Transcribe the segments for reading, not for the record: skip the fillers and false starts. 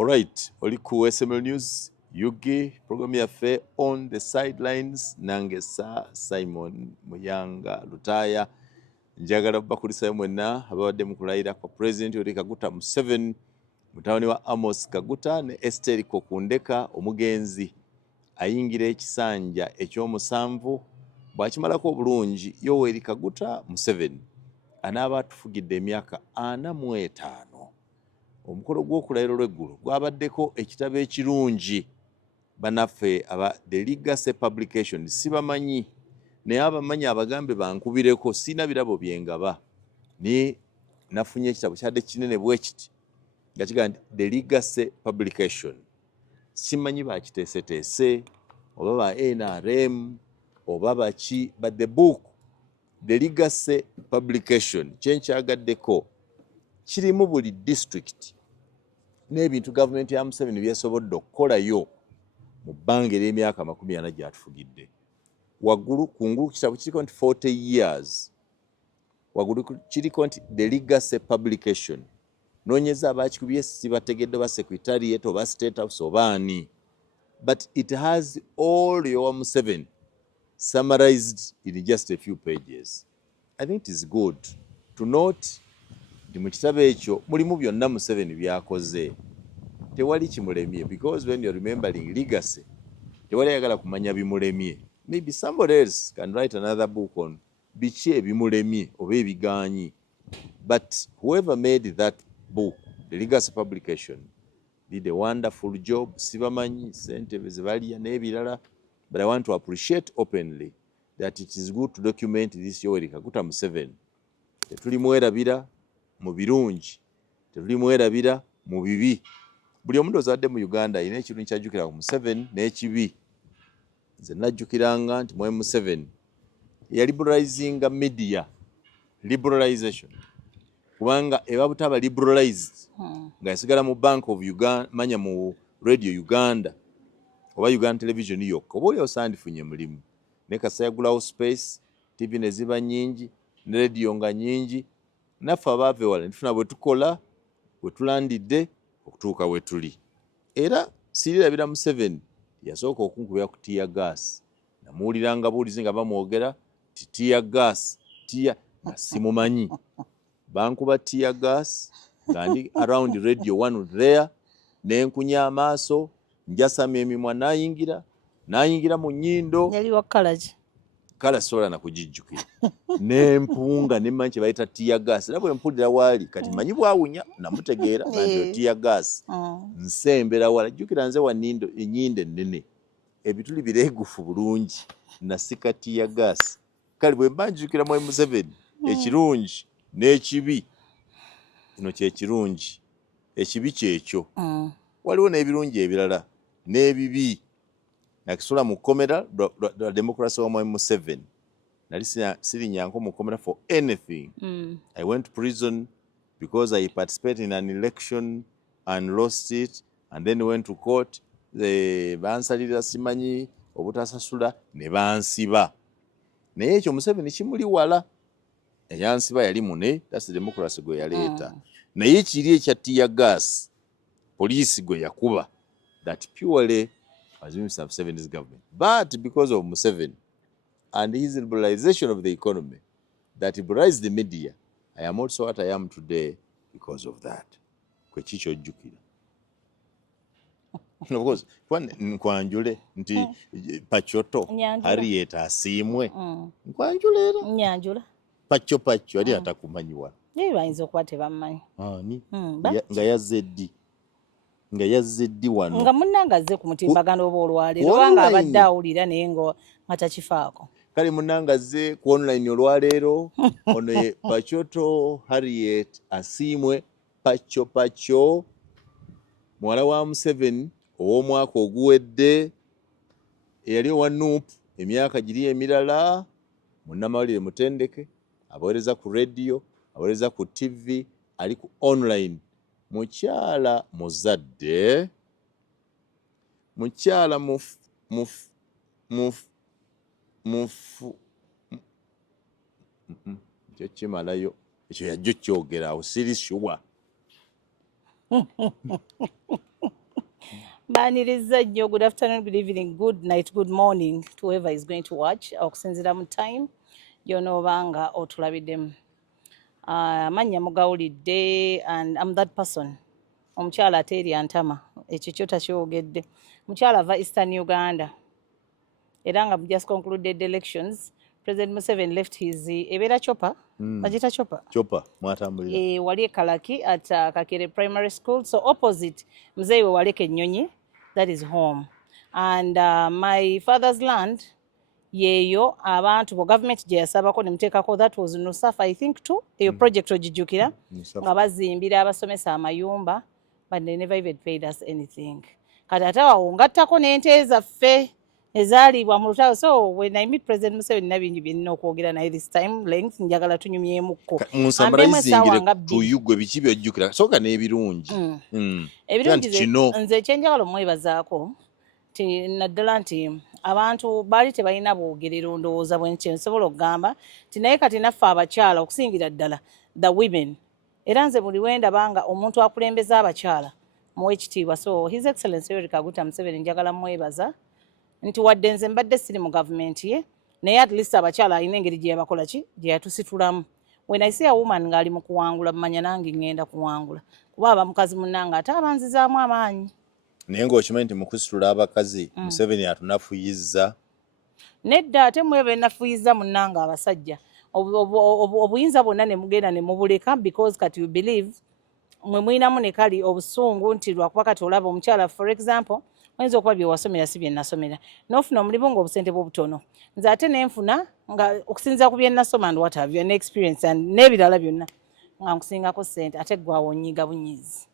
Alright, oli ku SML News, Yugi, program yaffe on the sidelines, nange Simon Muyanga Lutaya. Njagala bakulisayo mwenna ababadde mu kulayira kwa President Yoweri Kaguta Museveni, mutabani wa Amos Kaguta ne Esther Kokundeka omugenzi ayingira ekisanja ekyomusanvu bw'akimalako obulungi. Yoweri Kaguta Museveni anaaba atufugidde emyaka 45. Omukolo gw'okulayiro lw'eggulu gwabaddeko ekitabo ekirungi banaffe aba The Legacy Publication. Sibamanyi naye abamanyi abagambe bankubireko, sina birabo byengaba ni nafunye ekitabo kyadde kinene bwe kiti nga kiga nti The Legacy Publication. Simanyi bakiteeseteese oba ba NRM oba baki, but the book The Legacy Publication kyenkyagaddeko kirimu buli district n'ebintu gavumenti ya Museveni byesobodde okukolayo mu bbanga ery'emyaka 40 gy'atufugidde. Waggulu kungulu kitabo kiriko nti 40 years, waggulu kiriko nti The Legacy Publication. Noonyeza abaakikubye sibategedde ba secretariat oba state house oba ani, but it has all your Museveni summarized in just a few pages. I think it is good to note nti mu kitabo ekyo mulimu byonna Museveni byakoze. Tewali kimulemye, because when you're remembering legacy, tewali ayagala kumanya bimulemye. Maybe somebody else can write another book on biki ebimulemye oba ebiganyi. But whoever made that book, The Legacy Publication, did a wonderful job. Sibamanyi sente bezibalya n'ebirala, but I want to appreciate openly that it is good to document this Yoweri Kaguta Museveni. Tetulimwerabira mu birungi, tetulimwerabira mu bibi. Buli omuntu ozadde mu Uganda alina ekintu kyajjukira ku Museveni n'ekibi. Nze najjukiranga nti Mwami Museveni yaliberalizinga media, liberalization, kubanga eba butaba liberalized nga yasigala mu Bank of Uganda, manya mu Radio Uganda oba Uganda Television yokka, oba oli osandifunye mulimu. Ne kasa yagulawo space, TV ne ziba nyingi, ne radio nga nyingi, naffe abaava ewala nifuna bwe tukola, bwe tulandidde okutuuka we tuli. Era sirirabira Museveni yasooka okunkubira ku tear gas. Namuwuliranga buulizi nga bamwogera ti tear gas, nga simumanyi. Bankuba tear gas nga ndi around Radio 1 there, nenkunya amaaso, njasamya emimwa, nayingira mu nnyindo. Yali wa kalaji. Kala sola na kujijjukira. Nempunga nemmanyi kye bayita tear gas. Era bwe mpulira waali kati manyi bwawunya namutegeera nti tear gas. Nsembera wala jjukira nze wa ennyindo ennene. Ebituli bireegufu bulungi. Nasika tear gas. Kale bwe mba njjukira Mwami Museveni ekirungi n'ekibi, kino kye kirungi, ekibi kyekyo. Waliwo n'ebirungi ebirala n'ebibi. Nakisula mu kkomera lwa democracy wa Mwami Museveni. Nali sirinyanko mu kkomera for anything. I went to prison because I participated in an election and lost it, and then went to court. Bansalira simanyi obutasasula ne bansiba. Naye ekyo Museveni kimuli wala. Eyansiba yali mune, that's the democracy gwe yaleeta. Naye kiri ekya tear gas, poliisi gwe yakuba, that purely was Mr. Museveni's government. But because of Museveni and his liberalization of the economy, that liberalized the media, I am also what I am today because of that. Kwe chicho jukira. Of course, nkwanjule nti Pachoto Harriet asimwe. Nkwanjule era. Nyanjula. Pacho ali atakumanyiwa. Ye bayinza okuba tebamanyi. Ani? Nga yazeddi wano. Nga munnanga azze ku mutimbagano oba olwaleero kubanga abadde awulira naye nga takifaako. Kale munnanga azze ku online olwaleero, ono ye Pachoto Harriet asiimwe. Pacho muwala wa Museveni ow'omwaka oguwedde, eyali owa Nuupu emyaka giri emirala, munnamawulire mutendeke, abawereza ku radio, abawereza ku TV, ali ku online. Mukyala muzadde, mukyala ekyo kimalayo, ekyo yajjo kyogera awo siri sure. Baniriza nnyo. Good afternoon, good evening, good night, good morning to whoever is going to watch. Okusinziira mu time y'onoobanga otulabiddemu. Amannya mugawulidde, and I'm that person. Omukyala ateerya ntama, ekyo kyo takyogedde. Mukyala ava Eastern Uganda. Era nga just concluded elections. President Museveni left his ebeera chopper. Bagita chopper. Chopper mwatambulira. Wali e Kalaki at Kakere Primary School. So opposite Mzee we Waleke Nyonyi, that is home. And my father's land, yeyo abantu bo government gye yasabako ne muteekako, that was Nusafa I think too. Eyo project ogijjukira nga bazimbira abasomesa amayumba, but they never even paid us anything. Kati ate awo ngattako n'ente zaffe ezaalibwa mu lutalo. So when I meet President Museveni nabingi bye nnina okwogera naye this time length njagala tunyumyemukko. Munsambalaizingire tuyugwe biki byojjukira soka n'ebirungi. Ebirungi nze kyenjagala omwebazaako naddala nti abantu baali tebalina bwogerero ndowooza bwenki nsobola okugamba ti naye kati naffe abakyala okusingira ddala the women, era nze buli wendaba nga omuntu akulembeza abakyala muwe ekitiibwa. So His Excellency Yoweri Kaguta Museveni njagala mwebaza nti wadde nze mbadde siri mu gavumenti ye naye at least abakyala alina engeri gye yabakola ki gye yatusitulamu. When I see a woman ng'ali mu kuwangula mmanya nange ngenda kuwangula kuba aba mukazi munnange ate abanzizaamu amaanyi. Naye ng'okimanyi nti mu kusitula abakazi Museveni atunafuyizza. Nedda ate mwebe nafuyizza munnange abasajja obuyinza bwonna ne mugenda ne mubuleka because kati you believe mwe mwinamu ne kali obusungu nti lwakuba kati olaba omukyala for example oyinza okuba bye wasomera si bye nasomera n'ofuna omulimu ng'obusente bwo butono nze ate nenfuna nga okusinziira ku bye nasoma and what have you, an experience and n'ebirala byonna nga nkusingako ssente ate gwawo onnyiga bunyiizi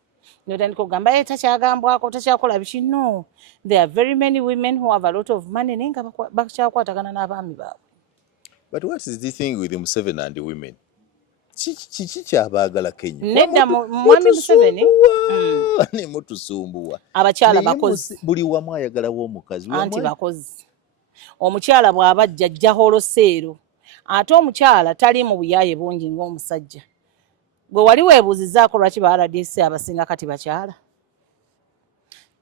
n'otandika okugamba takyagambwako takyakola biki. No, there are very many women who have a lot of money naye nga bakyakwatagana n'abaami baabwe. But what is the thing with Museveni and the women? Kiki kyabaagala Kenya? Nedda mwami Museveni ne mutusumbuwa. Abakyala bakozi. Buli wamu ayagalawo omukazi. Anti bakozi. Omukyala bw'abajja ajja holoseero. Ate omukyala tali mu buyaaye bungi ng'omusajja. Gwe wali weebuuzizzaako lwaki ba RDC abasinga kati bakyala?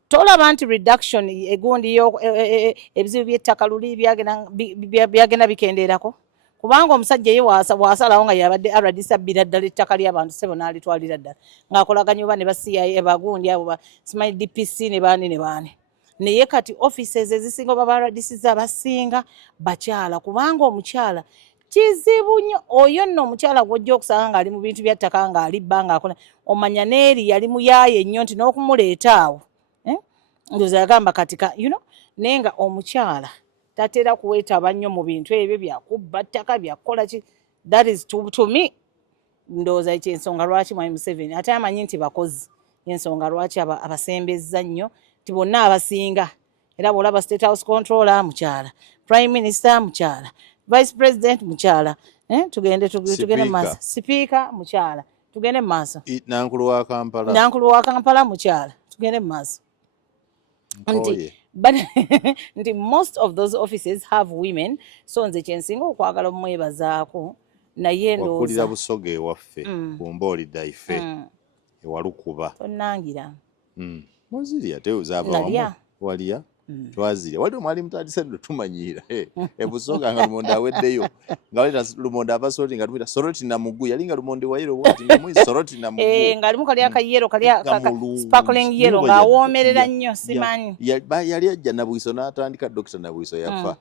Tolaba nti reduction egundi ebizibu by'ettaka luli byagenda bikendeerako? Kubanga omusajja ye wasalawo nga yabadde RDC abbira ddala ettaka ly'abantu sebo n'alitwalira ddala ng'akolaganya oba ne ba CIA bagundi abo simanyi DPC ne baani ne baani. Naye kati offices ezisinga oba ba RDC abasinga bakyala kubanga omukyala kizibu nnyo. Oyo nno omukyala gw'ojja okusanga ng'ali mu bintu bya ttaka ng'alibba ng'akola omanya n'eri yali muyaaye nnyo nti n'okumuleeta awo ndowooza yagamba katika naye nga omukyala tatera kuweetaba nnyo mu bintu ebyo byakubba ttaka byakukola ki. That is to me ndowooza ekyensonga lwaki mwami Museveni ate amanyi nti bakozi y'ensonga lwaki abasembezza nnyo ti bonna abasinga era bw'olaba State House Controller mukyala, Prime Minister mukyala, Vice President mukyala, tugende mu maaso, Sipiika mukyala, tugende mu maaso, Nankulu wa Kampala mukyala, tugende mu maaso. But nti most of those offices have women, so nze kyensinga okwagala omwebazaako naye ndowooza wakulira Busoga ewaffe kumboolidda ife ewalukuba onnangira muzirya tezaavawamu walya twazirya wali omwali mutandise ndo tumanyiira ebusoga nga lumonde aweddeyo nga waleta lumonde ava soroti nga tupita soroti na mugu yali nga lumonde wa yero wati namui soroti na mugu ngalimu kali akayero kali sparkling yero nga awoomerera nnyo simanyi yali ajja Nabwiso n'atandika Dr. Nabwiso yafa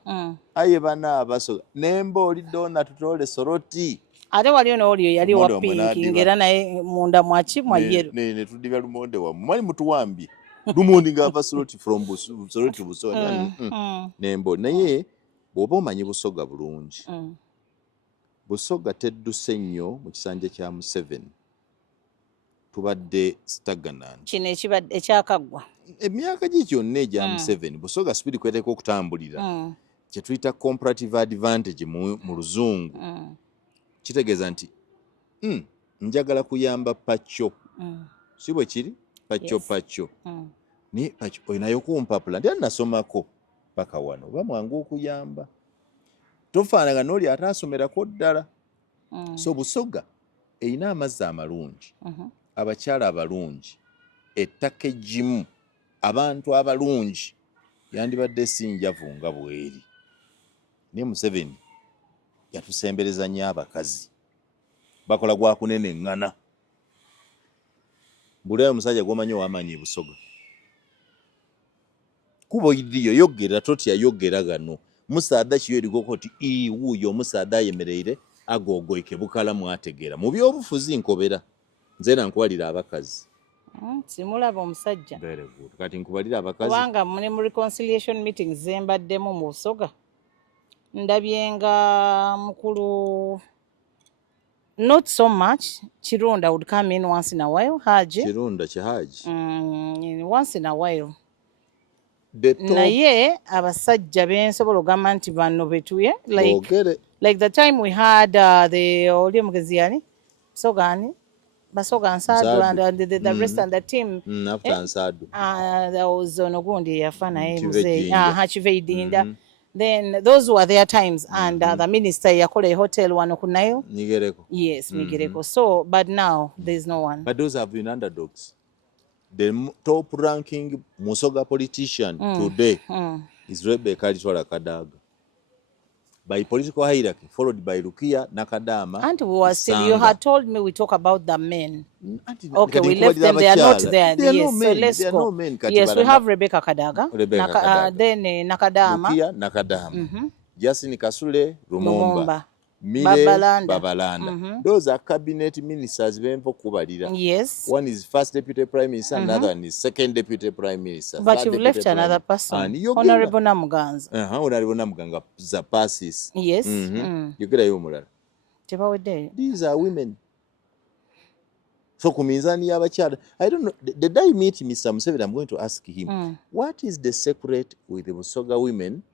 aye bana abasoga nemboolidde ona tutole soroti ate wali ono olio yali wa pinki ngera naye munda mwaki mwa yero ne tudibya lumonde wa mwali mutuwambye lumondi ngava soroti from soroti Busoga nembo naye bw'oba omanyi Busoga bulungi Busoga tedduse nnyo mu kisanja kya Museveni tubadde stagnant kino ekibadde ekyakaggwa emyaka gye kyonna egya Museveni Busoga speed kweteeka okutambulira kye tuyita comparative advantage mu luzungu kitegeeza nti njagala kuyamba Pacho si bwe kiri Pacho ni Pacho oyinayo kumpapula ndi nasomako paka wano oba mwangu okuyamba tofaananga n'oli ate asomerako ddala so Busoga erina amazzi amalungi abakyala abalungi ettaka eggimu abantu abalungi yandibadde sinjavu nga bweri naye Museveni yatusembereza nnyo abakazi bakola gwa kuneneŋŋana buli omusajja gw'omanyi ow'amaanyi e Busoga kubo idiyo yogera totya yogera gano musaada kiyo erigoko ti wuuyo omusaada ayemereire agogoike bukala mwategeera mu byobufuzi nkobera nze nankubalira abakazi simulaba omusajja very good kati nkubalira abakazi kubanga mune mu reconciliation meetings zembaddemu mu Busoga ndabye nga mukulu not so much Kirunda would come in once in a while Haji Kirunda Haji once in a while naye abasajja bensobola ogamba nti bano betuye like the time we had the oli mugezi yani Sogani Basoga Nsadu and the rest and the team after Nsadu there was onogundi yafa naye muzee Hachiveidinda then those were their times and the minister yakola a hotel wano ku Nile Nigereko yes Nigereko so but now there's no one but those have been underdogs. The top ranking Musoga politician today is Rebecca Litwala Kadaga. By political hierarchy, followed by Rukia Nakadama. And we were still, you had told me we talk about the men. Okay, we left them, they are not there. They are yes, no men. So let's they are go. no men. Yes, we have Rebecca Kadaga. Kadaga. Then Nakadama. Rukia Nakadama. Justin Kasule Lumumba. Mire Babalanda. Those are cabinet ministers benvo kubalira. Yes. One is first deputy prime minister, another one is second deputy prime minister. But you've left another person. Honorable Namuganza. Honorable Namuganga Zapasis. Yes. You get a humor. These are women. So kuminzani y'abakyala. I don't know. The day I meet Mr. Museveni, I'm going to ask him, what is the secret with the Busoga women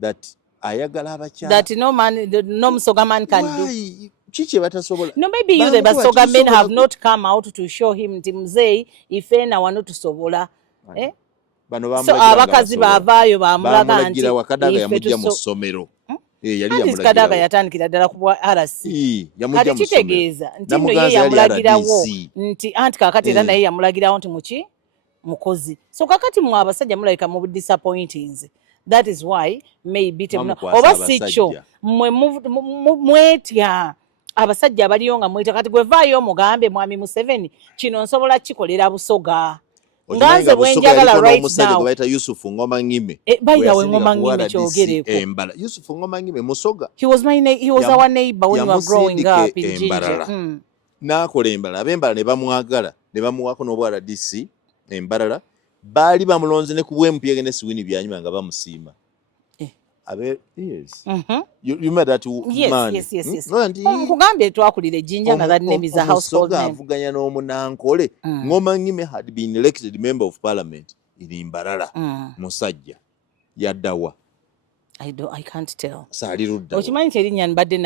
that that no Musoga man can do. No, maybe you the Basoga men have not come out to show him Timzei ifena wano tusobola. Eh? So abakazi bavaayo bamulaga nti Wakadaga yamujja mu ssomero. Yali Kadaga yatandikira ddala ku RC. Kati kitegeeza nti nno ye yamulagirawo nti anti kakati era naye yamulagirawo nti muki mukozi. So kakati mu abasajja mulabika mu disappointings. That is why maybe oba sikyo mwetya abasajja abaliyo nga mwetya kati gwevaayo omugambe mwami Museveni kino nsobola kikolera Busoga nganze bwenjagala right now baita Yusufu Ngoma Ngime bayawe Ngoma Ngime kyogereko embala Yusufu Ngoma Ngime Musoga he was our neighbor when we were growing up in Jinja nakola embala abembala ne bamwagala ne bamuwako n'obwala DC embalala bali bamulonze ne kubwempi yegene siwini byanyuma nga bamusiima yes you remember that man yes kugambe twakulire Jinja nga that name is a household name avuganya n'omunankole Ngoma Ngime had been elected member of parliament in Mbarara musajja yaddawa I can't tell sali rudda okimanyi erinnya mbadde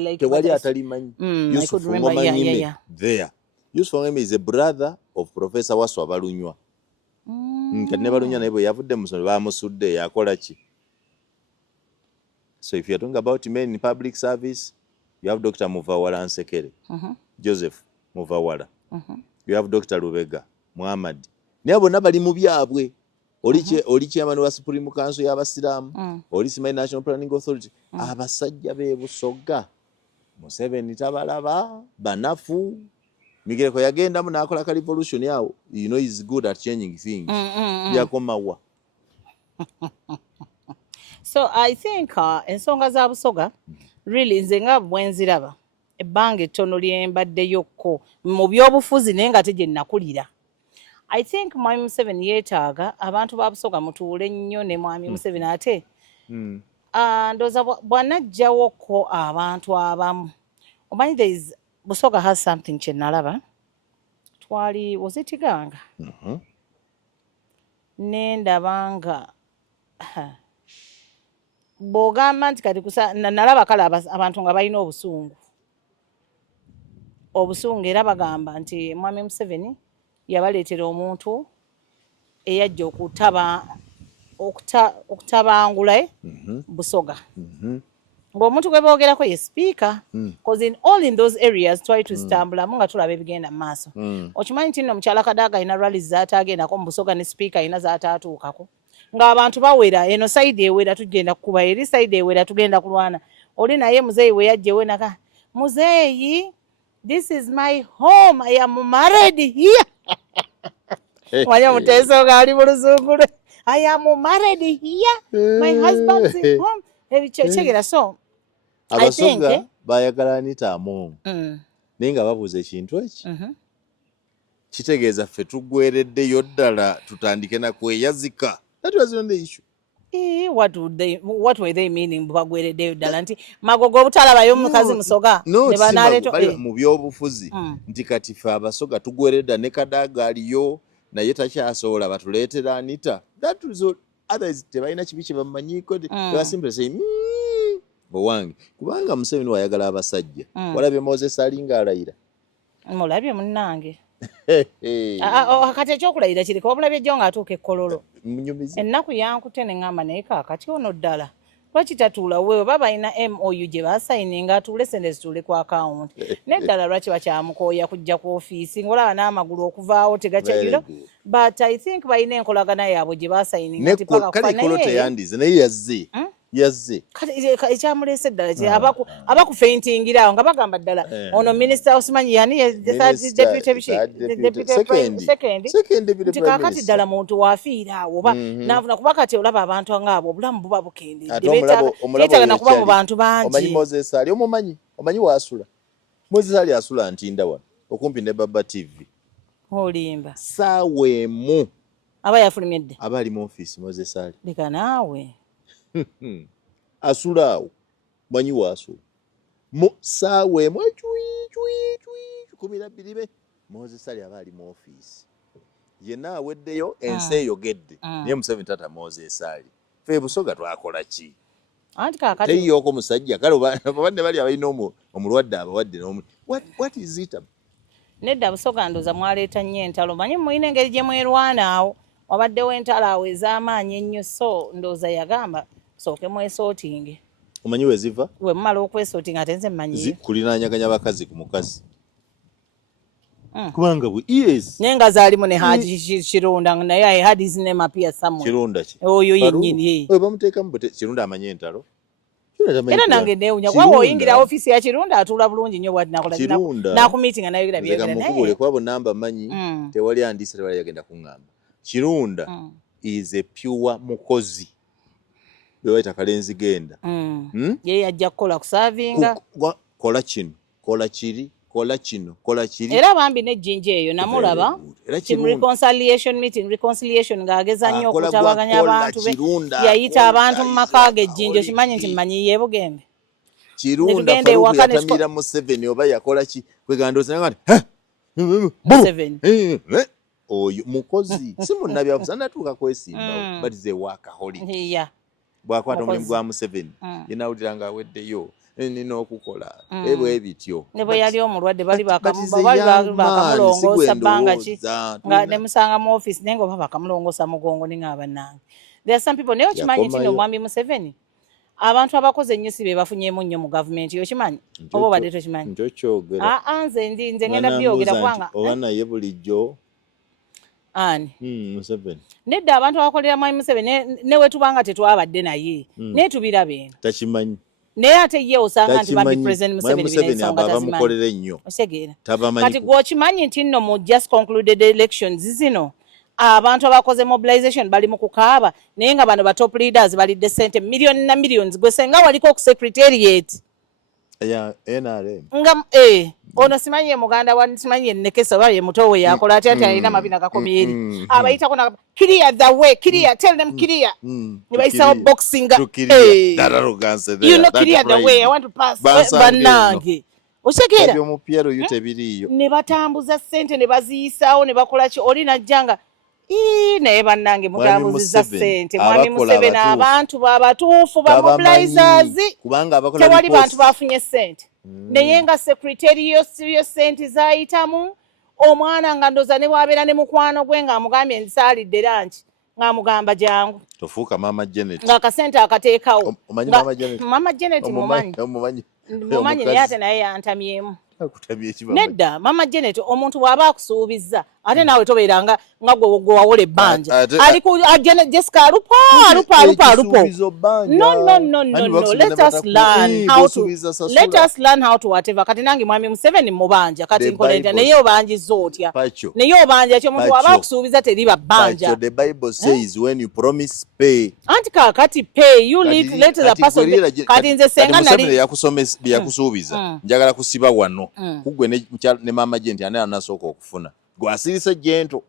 like tewali atalimanyi Yusufu Ngoma Ngime there Yusufu Ngoma is a brother of Professor Waswa Balunywa kati ne Balunywa naye bwe yavudde musolo bamusudde yakola ki. So if you're talking about men in public service, you have Dr. Muvawala Nsekere, Joseph Muvawala. You have Dr. Lubega, Muhammad. Niye bonna bali mu byabwe. Oli chairman wa Supreme Council y'Abasiraamu, oli Simai National Planning Authority. Abasajja b'e Busoga. Museveni tabalaba, banafu. Migereko yagendamu n'akola ka revolution yawo. You know he's good at changing things. Yakomawa. So I think ensonga za Busoga really nze nga bwenziraba ebbanga ettono lyembaddeyokko mu byobufuzi naye nga tegye nakulira. I think Mwami Museveni yeetaaga abantu ba Busoga mutuule nnyo ne Mwami Museveni ate ndowooza bw'anaggyawooko abantu abamu omanyi there is Busoga has something kye nalaba twali Wozitiganga ne ndabanga bw'ogamba nti kati nalaba kale abantu nga balina obusungu era bagamba nti Mwami Museveni yabaleetera omuntu eyajja okutabangula Busoga ng'omuntu gwe boogerako ye speaker because in those areas twali tuzitambulamu nga tulaba ebigenda mu maaso okimanyi nti nno mukyala Kadaga alina rallies zaataagendako mu Busoga ne speaker alina zaataatuukako ng'abantu bawera eno sayidi ewera tugenda kukuba eri sayidi ewera tugenda kulwana oli naye muzeeyi we yajjewe naka muzeeyi this is my home I am married here wanya muteeso gaali mu luzungu lwe I am married here my husband's home ebikyekera so Abasoga bayagala Anita Among naye nga babuuza ekintu eki kitegeeza ffe tuggwereddeyo ddala tutandike na kweyazika. That was on the issue. What were they meaning bagwereddeyo ddala nti magogo obutalabayo omukazi musoga ne banaleeto mu byobufuzi nti kati ffe abasoga tuggweredda ne Kadaga aliyo naye takyasobola batuleetera Anita. That was all. Others tebalina kibi kye bamanyiiko they were simply saying Bowange kubanga Museveni wayagala abasajja walabye Moses alinga alayira mulabye munnange kati ekyokulayira kiriko obulabye jjo ng'atuuka ekkololo ennaku yankute ne ŋŋamba naye kaakati ono ddala lwaki tatuula wewe baba alina MOU gye baasayininga atuule sente zituule ku akawunti neddala lwaki bakyamukooya kujja ku ofiisi ng'olaba n'amagulu okuvaawo tegakyayiro but I think balina enkolagana yaabwe gye baasayininga nti paka kufa naye yazze ekyamuleese ddala abakufeintingira awo nga bagamba ddala ono minisita osimanyi yani nti kaakati ddala muntu waafiira awo oba nafuna kuba kati olaba abantu ngaabo obulamu buba bukendeddeyeetaaga nakuba mu bantu bangi. Omanyi Moses ali omanyi waasula Moses ali asula Ntinda wano okumpi ne Baba TV olimba saawa emu aba yafulumye dde aba ali mu ofiisi Moses ali leka naawe asula awo manyi waasula mu saawa emu kumira bbiribe Moses ali aba ali mu ofiisi yenna aweddeyo ensi eyogedde naye Museveni tata Moses ali ffe Busoga twakola ki anti kaakati teyiyooko musajja kale babadde bali abalina omulwadde abawadde what is it nedda Busoga ndoza mwaleeta nnyo entalo manyi mulina engeri gye mwerwana awo wabaddewo entalo awo ez'amaanyi ennyo so ndooza yagamba sooke mwesootinge omanyi weziva we mumala okwesootinga ate nze mmanyi kulinaanyaganya bakazi ku mukazi kubanga yes naye nga zaalimu ne Haji Kirunda naye I had his name appear somewhere Kirunda ki oyo yennyini bamuteekamu Kirunda amanyi entalo era nange neewunya kuba oyingira ofiisi ya Kirunda atuula bulungi nnyo bwati nakola nakumiitinga nayogera byogera naye kwabo namba manyi tewali andiisa tewali yagenda kuŋŋamba Kirunda is a pure mukozi bewaita kalenzi genda ye yajja kukola kusavinga kola kino kola kiri kola kino kola kiri era bambi nejjinja eyo namulaba reconciliation ng'ageza nnyo okutabaganya abantu be yayita abantu mu maka ge ejjinja okimanyi nti mmanyi yeebugembe Kirunda Faruku yatamira Museveni oba yakola ki kwegandooza Museveni oyo mukozi si munnabyabufuzi anatuuka kwesimbawo but ze waakaholi bw'akwata omulimu gwa Museveni yenawulira ng'aweddeyo nina okukola ebwe bityo ne bwe yali omulwadde bali bakamulongoosa bbanga ki nga ne musanga mu ofiisi naye ng'oba bakamulongoosa mugongo ne ng'aba nange there are some people naye okimanyi nti omwami Museveni abantu abakoze ennyo si be bafunyeemu nnyo mu gavumenti okimanyi oba obadde tokimanyi nze ngenda byogera kubanga oba naye bulijjo ani Museveni nedda abantu abakolera mwami Museveni ne we tubanga tetwabadde naye naye tubirabe takimanyi naye ate ye osanga nti bambi President Museveni abamukolera ennyo otegeera kati gw'okimanyi nti nno mu just concluded elections zino abantu abakoze mobilization bali mu kukaaba naye nga bano ba top leaders balidde ssente million na millions gwe senga waliko ku secretariat NRM nga ono simanyi ye muganda wa simanyi Nekesa oba ye muto we yakola ate alina mabina gakomye eri abayitako na clear the way clear tell them clear ne bayisawo boxing clear the way I want to pass banange osekeera by'omupiero yutebiriyo ne batambuza ssente ne baziyisaawo ne bakola ki oli najjanga naye bannange mutambuziza ssente mwami Museveni abantu babatuufu ba mobilizers tewali bantu bafunye ssente naye nga secretary yo ssente zayitamu omwana nga ndoza ne bwabeera ne mukwano gwe ng'amugambye nzisaalidde lanki ng'amugamba jangu tofuuka Mama Janet. ng'akasente akateekawo. Omanyi Mama Janet? Mama Janet mumanyi. Mumanyi naye ate naye yantamyemu. Akutamye ki Nedda Mama Janet omuntu bw'aba akusuubiza ate naawe tobeeranga nga gwe wawola ebbanja. Ali ku Jessica alupo. No. Let us learn how to whatever. Kati nange mwami Museveni mubanja kati nkolenda naye obanjiza otya. Naye obanja ekyo omuntu bw'aba akusuubiza teriba bbanja. The Bible says when you promise pay. Anti kakati pay you let the person kati nze senga nali yakusuubiza njagala kusiba wano kugwe ne Mama Janet ani anasooka okufuna gwasirise jento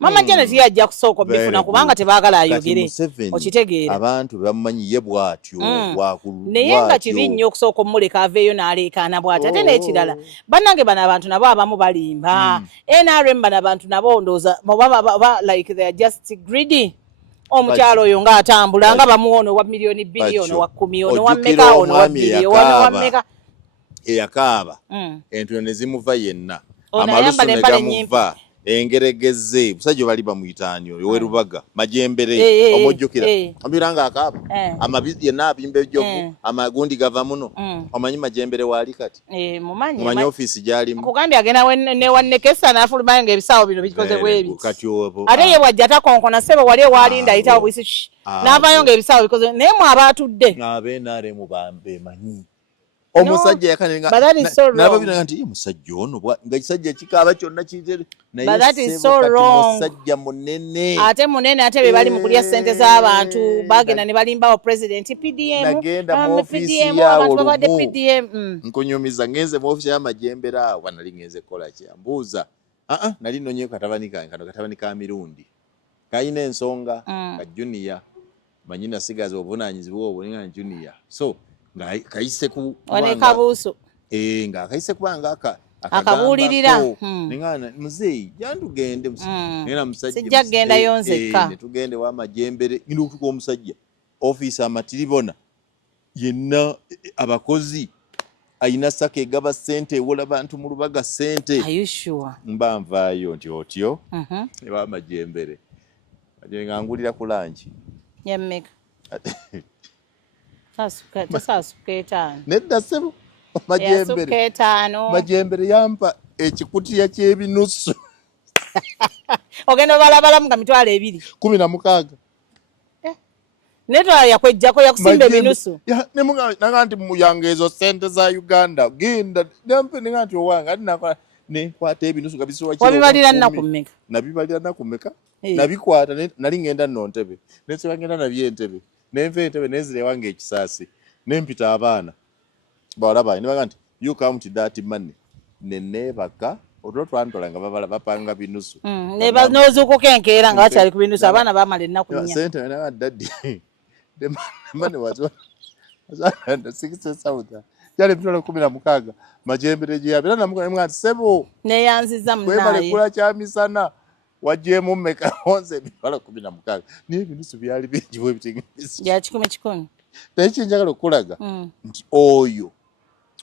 Mama Janet yajja kusooka bifuna kubanga tebaagala ayogere okitegeera abantu bamumanyiye bwatyo bwakulu naye nga kibi nnyo okusooka omuleka aveeyo n'aleekaana bw'ati ate n'ekirala bannange bano abantu nabo abamu balimba NRM bano abantu nabo ndooza like they are just greedy. Omukyalo oyo ng'atambula nga bamuwono wa milioni bilioni wa 10 ono wa mmeka ono wa bilioni wa mmeka eyakaaba entuyo ne zimuva yenna amalusu ne gamuva engeregeze busajja bali bamuyitaani oyo werubaga majembere omujjukira ambira nga akaaba amabizi yenna abimba ejjovu amagundi gava muno omanyi majembere waali kati mumanyi office gyalimu kugambye agenda ne wannekesa n'afuluma nga ebisaawo bino bikoze bwebi ate ye wajja takonkona sebo wali ewalinda ayitawo bwisi n'avaayo nga ebisaawo bikoze naye mu abaatudde ng'abeenaare mu bambe manyi omusajja yakanenga nababina nti musajja ono nga kisajja kikaaba kyonna kitere naye musajja munene ate be bali mu kulya ssente z'abantu bagenda ne balimbawo president PDM nagenda mu office yawo babadde PDM nkunyumiza ngenze mu office y'amajembera awo nali ngenze kola kyambuuza nali nonye katabani kange kano katabani ka mirundi kayina ensonga ka junior manyina sigaza obuvunanyizibwa obwo nga junior so nga kayise ku kabuuso nga kayise kubanga akabuulirira nengana muzeeyi jandugende nena musajja sijja gendayo nzekka tugende wa majembere ngino okutuka omusajja office amatiribona yenna abakozi ayina saka egaba ssente ewola bantu mu lubaga ssente mba nvaayo nti otyo ewa majembere ngangulira ku lanchi yemmeka nedda sebo majembere yampa ekikutiya ky'ebinusu ogenda balabalamu nga 216 netwala yakwejjako yakusimba ebinusu nanga nti muyanga ezo ssente za Uganda genda nanga nti owanga ati nenkwata ebinusu nga wabibalira nnaku mmeka nabibalira nnaku mmeka nabikwata nali ngenda nno Ntebe nesebagenda nabyentebe nenva entebe nezirewange ekisaasi nempita abaana bawalabaye nebaga nti you come to that money neneebaka otwo twantola nga babala bapanga binusu nozuukuka enkeera nga bakyali ku binusu abaana bamala ennaku nnya sente naga daddy the money was 60,000 yali mitola 16 majembere gye yabira namugamba nga sebo neyanziza munaye kwebale kya misana wajjemu mmeka onze ebitwala 16 naye ebinusu byali bingi bwe bitegesi bya 10 naye kyenjagala okulaga nti oyo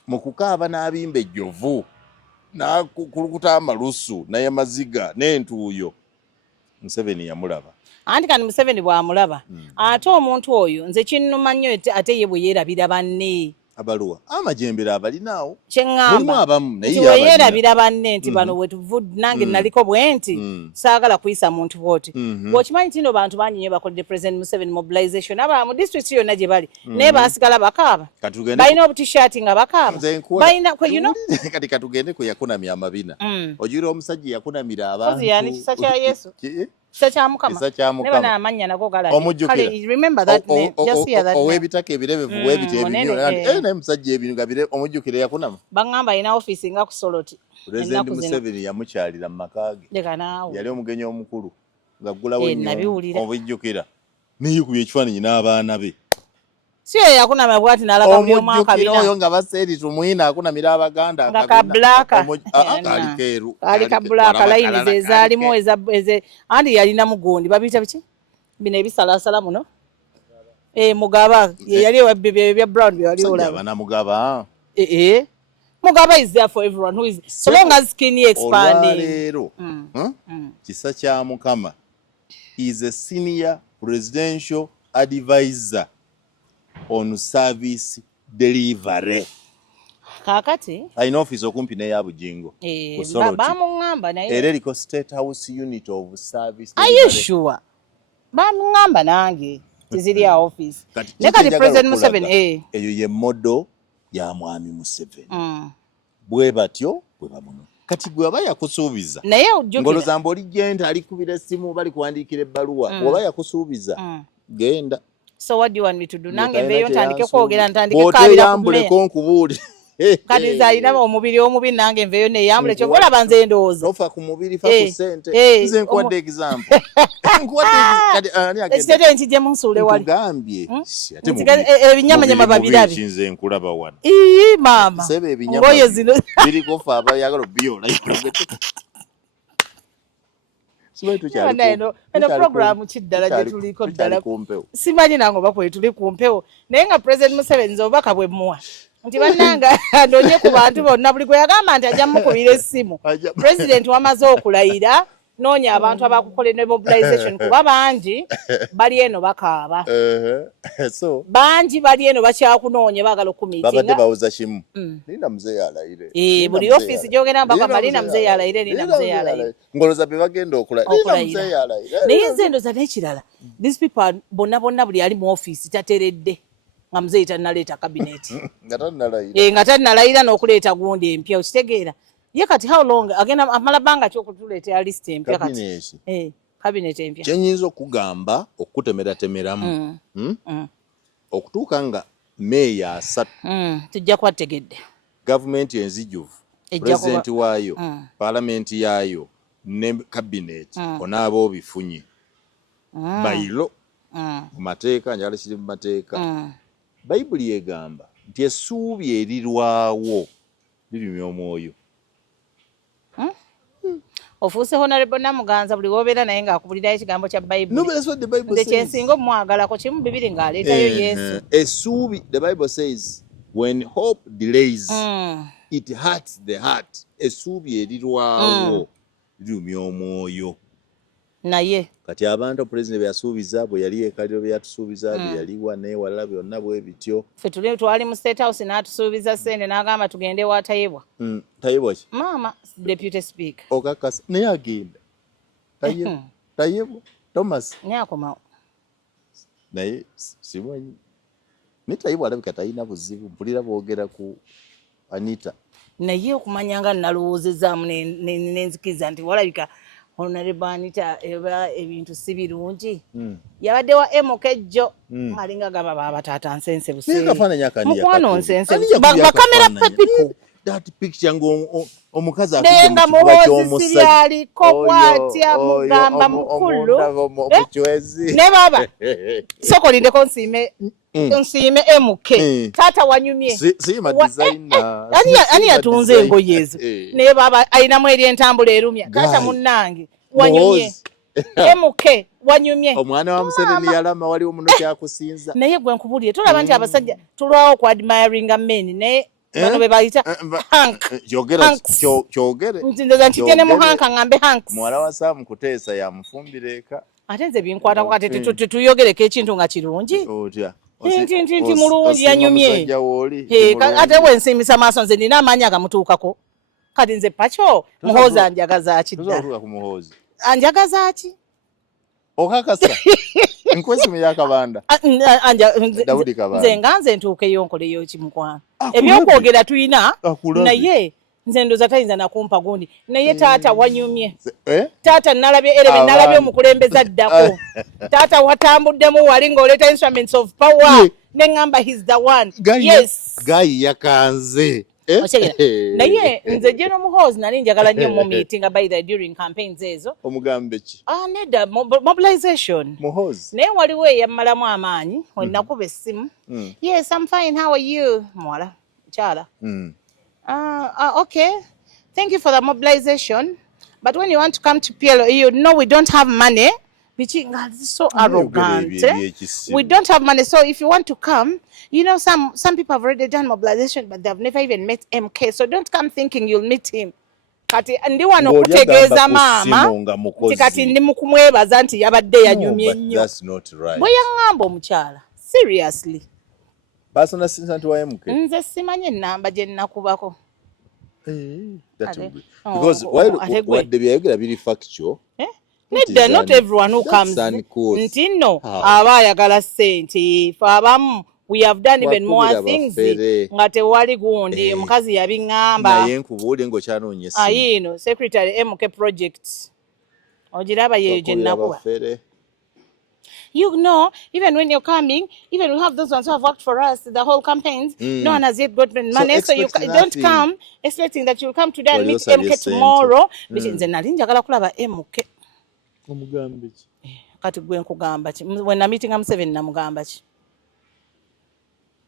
mu kukaaba n'abimba ejjovu n'akulukuta amalusu naye maziga n'entuuyo Museveni yamulaba anti kani Museveni bw'amulaba ate omuntu oyo nze kinnuma nnyo ate ye bwe yeerabira banne abaluwa amajembere abalinaawo kyeŋŋamba abamu naye weerabira banne nti bano wetuvudd nange naliko bwe nti saagala kuyisa muntu bwoti bw'okimanyi tino bantu bangi nnyo bakoledde President Museveni mobilization abala mu district yonna gye bali naye baasigala bakaaba balina obutishaati nga bakaaba kati katugende ku yakunamya amabina ogira omusajja yakunamira abantu yani kisa kya Yesu kisa kya Mukama neba n'amannya nago galabika remember that name just hear that name ow'ebitaka ebirebevu w'ebita ebinyo naye musajja ebintu nga bire omujjukire yakunama baŋŋamba alina office nga ku Soloti President Museveni yamukyalira mu maka ge yali omugenyi omukulu ng'aggulawo nnyo obujjukira neyikubye ekifaananyi n'abaana be si yo yakunama bwati n'alaba buli omu akabina oyo nga baseeri tumuyina akunamira Abaganda nga kabulaaka kali keeru kali kabulaaka layini ze ezaalimu anti yalina mugundi babiyita biki bino ebisalaasala muno Mugaba ye yali ebya brown bye wali olaba bana Mugaba Mugaba is there for everyone who is so long as skin expanding leero kisa kya Mukama is a senior presidential advisor on service delivery. Kakati Alina office okumpi n'eya Bujingo ku Soroti. bamuŋŋamba naye. Era eriko State House Unit of Service Are you Delivery. sure? Bamuŋŋamba nange tiziri ya office. Kati Ne kati kiki President njagala Museveni okulaga, eyo ye modo ya mwami Museveni. Bwe batyo bwe bamuno. Kati gwe aba yakusuubiza. Naye ojjukira. Ngoloza mbo oligenda alikubira essimu bali kuwandiikira ebbaluwa. Oba yakusuubiza. Genda. So what do you want me to do? Nange mbeeyo ntandike kwogera ntandike kaabira ku yambuleko nkubuuli. Kati zalina omubiri omubi nange nveeyo neeyambule kyo olaba nze ndowooza. Tofa ku mubiri fa ku ssente. Nze nkuwadde example. Ekitete nkijjemu nsuule wali. Nkugambye. Ebinyamanyama babirabe. Nze nkulaba wano. Ii maama. Sebe ebinyama. Ngoye zino. Biriko fa abayagala obiola. Eno programu kiddala gye tuliko ddala. Simanyi nange oba kwe tuli ku mpewo. Naye nga President Museveni nze obubaka bwe mmuwa. Nti bannanga ndonye ku bantu bonna buli gwe yagamba nti ajja mukubira essimu. President wamaze okulayira noonya abantu abakukola ne mobilization kuba bangi bali eno bakaaba. Bangi bali eno bakyakunoonya baagala okumiitinga. Babadde bawuza kimu. Linda Muzeeyi alayire. Buli office gy'ogenda bagamba Linda Muzeeyi alayire, Linda Muzeeyi alayire. Ngoloza be bagenda okulayira. Linda Muzeeyi alayire. Naye nze ndoza n'ekirala. These people bonna buli ali mu office tateredde. Nga Muzeeyi tannaleeta cabinet. Nga tannalayira n'okuleeta gundi empya okitegeera. Ye kati how long agenda amala banga ki okutuleetera list empya kati. Cabinet empya. Kyenyinza okugamba okutemeratemeramu. Okutuuka nga meeya asatu. Tujja kwategedde. Gavumenti enzijuvu. President waayo. Parliamenti yaayo. Ne cabinet. Onaaba obifunye. Bayiro. Mu mateeka njala kiri mu mateeka. Bayibuli egamba nti essuubi erirwawo lirumya omwoyo. Ofuuse Honorable Namuganza buli wobeera naye ng'akubulirayo ekigambo kya Bayibuli. No, that's what the Bible says. Kyensinga omwagalako kimu bibiri ng'aleetayo Yesu. Essuubi, the Bible says, when hope delays, it hurts the heart. Essuubi erirwawo lirumya omwoyo. Naye kati abantu President byasuubiza bwe yali ekaliro byatusuubiza bye yaliwa neewalala byonna bwe bityo. Ffe twali mu State House n'atusuubiza ssente n'agamba tugende wa Tayibwa. Tayibwa ki? Maama Deputy Speaker. Okakasa naye agenda. Tayibwa Thomas. Naye akomawo. Naye simanyi. Ne Tayibwa alabika talina buzibu mpulira boogera ku Anita. Naye okumanya nga nalowoozezaamu n'enzikiriza nti walabika Honorable Anita ebintu si birungi. Yabaddewa emokejjo alinga gaba bataata nsense buseere. Mukwano nsense. Bakamera people. That picture omukazi akije mu kifuba ky'omusajja. Kwatya mugamba mukulu. Ne baba. Soko lindeko nsiime MK. Taata wanyumye. Siima designer. Ani yatunze engoye ezo. Ne baba ayinamu eri entambula erumya. Taata munnange wanyumye. MK wanyumye. Omwana wa Museveni yalama waliwo muno kyakusinza. Naye gwe nkubulire tulaba nti abasajja tulwawo ku admiring men ne bano be bayita Hank. Kyogere. Nzinza ntitene mu Hank ngambe Hanks. Mwala wa Sam Kuteesa yamufumbira eka. Ate nze binkwatako kati tuyogereko ekintu nga kirungi. Otya. Nti mulungi yanyumye. Ate wensimisa maaso nze nina amaanyi agamutuukako. Kati nze pakyo muhoozi anjagaza ki ddala. Tuzakuka ku muhoozi. Anjagaza ki? Okakasa. Nkwesimu ya Kabanda. Daudi Kabanda. Nze ntuukeyo nkoleyo kimukwano. Ebyokwogera tuyina naye nze ndoza tayinza nakumpa gundi. Naye taata wanyumye. Taata nalabye erebe nalabye omukulembeza addako. Taata watambuddemu wali ng'oleeta instruments of power. Nengamba he's the one. Yes. Gayi yakanze. Naye nze General Muhoozi nali njagala nnyo mu meeting by the during campaigns ezo. Omugambe ki? Nedda mobilization. Muhoozi. Naye waliwo eyammalamu amaanyi we nakuba essimu. Yes, I'm fine. How are you? Mwala. Chala. Okay. Thank you for the mobilization. But when you want to come to PLO, you know we don't have money. Which is so arrogant. We don't have money. So if you want to come, you know, some people have already done mobilization, but they've never even met MK. So don't come thinking you'll meet him. kati ndi wano kutegeeza maama nti kati ndi mukumwebaza nti yabadde yanyumye nnyo bwe yaŋŋamba omukyala seriously personal assistant wa MK nze simanyi ennamba gye nnakubako because wadde byayogera biri factual nedda not everyone who comes nti nno aba ayagala ssente fe abamu we have done even more things nga tewali gundi omukazi yabiŋŋamba naye nkubuulire ng'okyanoonya essimu ayino secretary MK project ogiraba yeyo gye nnakuba you know, even when you're coming, even we have those ones who have worked for us, the whole campaigns, no one has yet gotten money, so you don't come expecting that you'll come today and meet MK tomorrow. Nze nali njagala kulaba MK. Omugambe ki? Kati gwe nkugamba ki? When I'm meeting Museveni namugamba ki?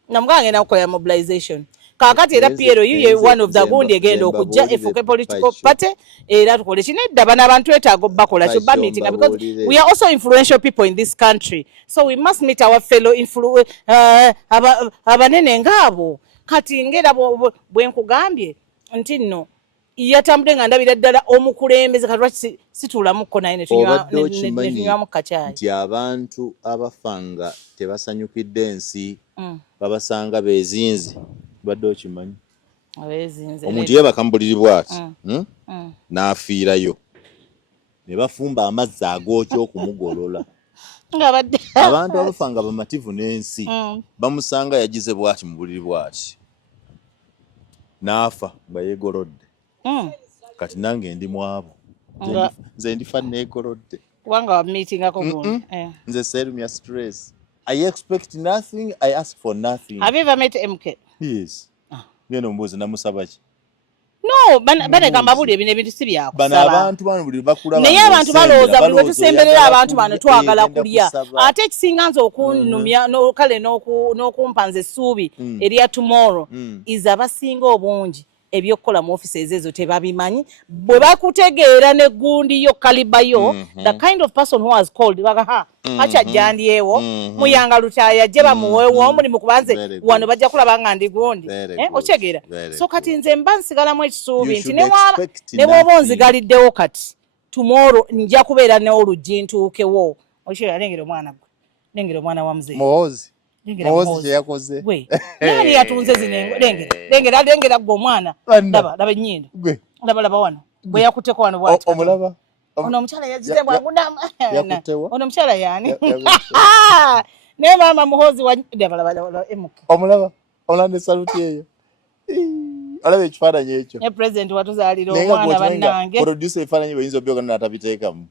Namugamba ngenda kukola mobilization. Kakati era Piero ye one of the gundi egenda okujja efuke political party era tukole kinedda bana abantu etaago bakola kyo ba meeting because we are also influential people in this country, so we must meet our fellow abanene ngabo. Kati ngera bwe nkugambye nti nno yatambule nga ndabira ddala omukulembeze kati situlamuko naye ne tunywa mu kacaayi nti abantu abafanga tebasanyukidde ensi babasanga bezinzi badde okimanyi omuntu yebaka mu buliri bw'ati n'afiirayo ne bafumba amazzi agookya okumugolola abantu abafanga bamativu n'ensi bamusanga yagize bw'ati mu buliri bw'ati n'afa nga yeegolodde kati nange ndi mu abo nze ndifa neegolodde kubanga wameetingako gundi nze serumya stress. I expect nothing, I ask for nothing. Have you ever met MK? Yes. Ngeno mbuzi namusaba ki? No, bane gamba buli ebintu ebintu si byakusaba. Bana abantu bano buli bakula naye abantu balowooza buli wetusemberera abantu bano twagala kulya. Ate ekisinga nze okunnumya kale n'okumpa nze essuubi erya tomorrow is abasinga obungi ebyokukola mu offices ezo tebabimanyi bwe bakutegeera ne gundi yo kaliba yo the kind of person who has called bagaha acha jandiewo muyanga lutaya je bamuwewo muri mukubanze wano bajja kulaba nga ndi gundi ochegeera so kati nze mba nsigala mu ekisuubi nti ne bwobonzigaliddewo kati tomorrow nja kubeera ne olujintuukewo ochegeera lengera omwana wa mzee Mozi yakoze. We. Nani yatunze zine lengera gwo mwana. Laba nyindo. Laba wana. Bwe yakuteko wano bwati. Omulaba. Ono mchala yazite bwagundama. Yakutewa. Ono mchala yani. Ne mama muhozi wa laba emuke. Omulaba. Olande saluti eyo. Alabe ekifaananyi ekyo. Ne president watuzalira omwana bannange. Producer ekifaananyi bayinza obyoga natabiteekamu.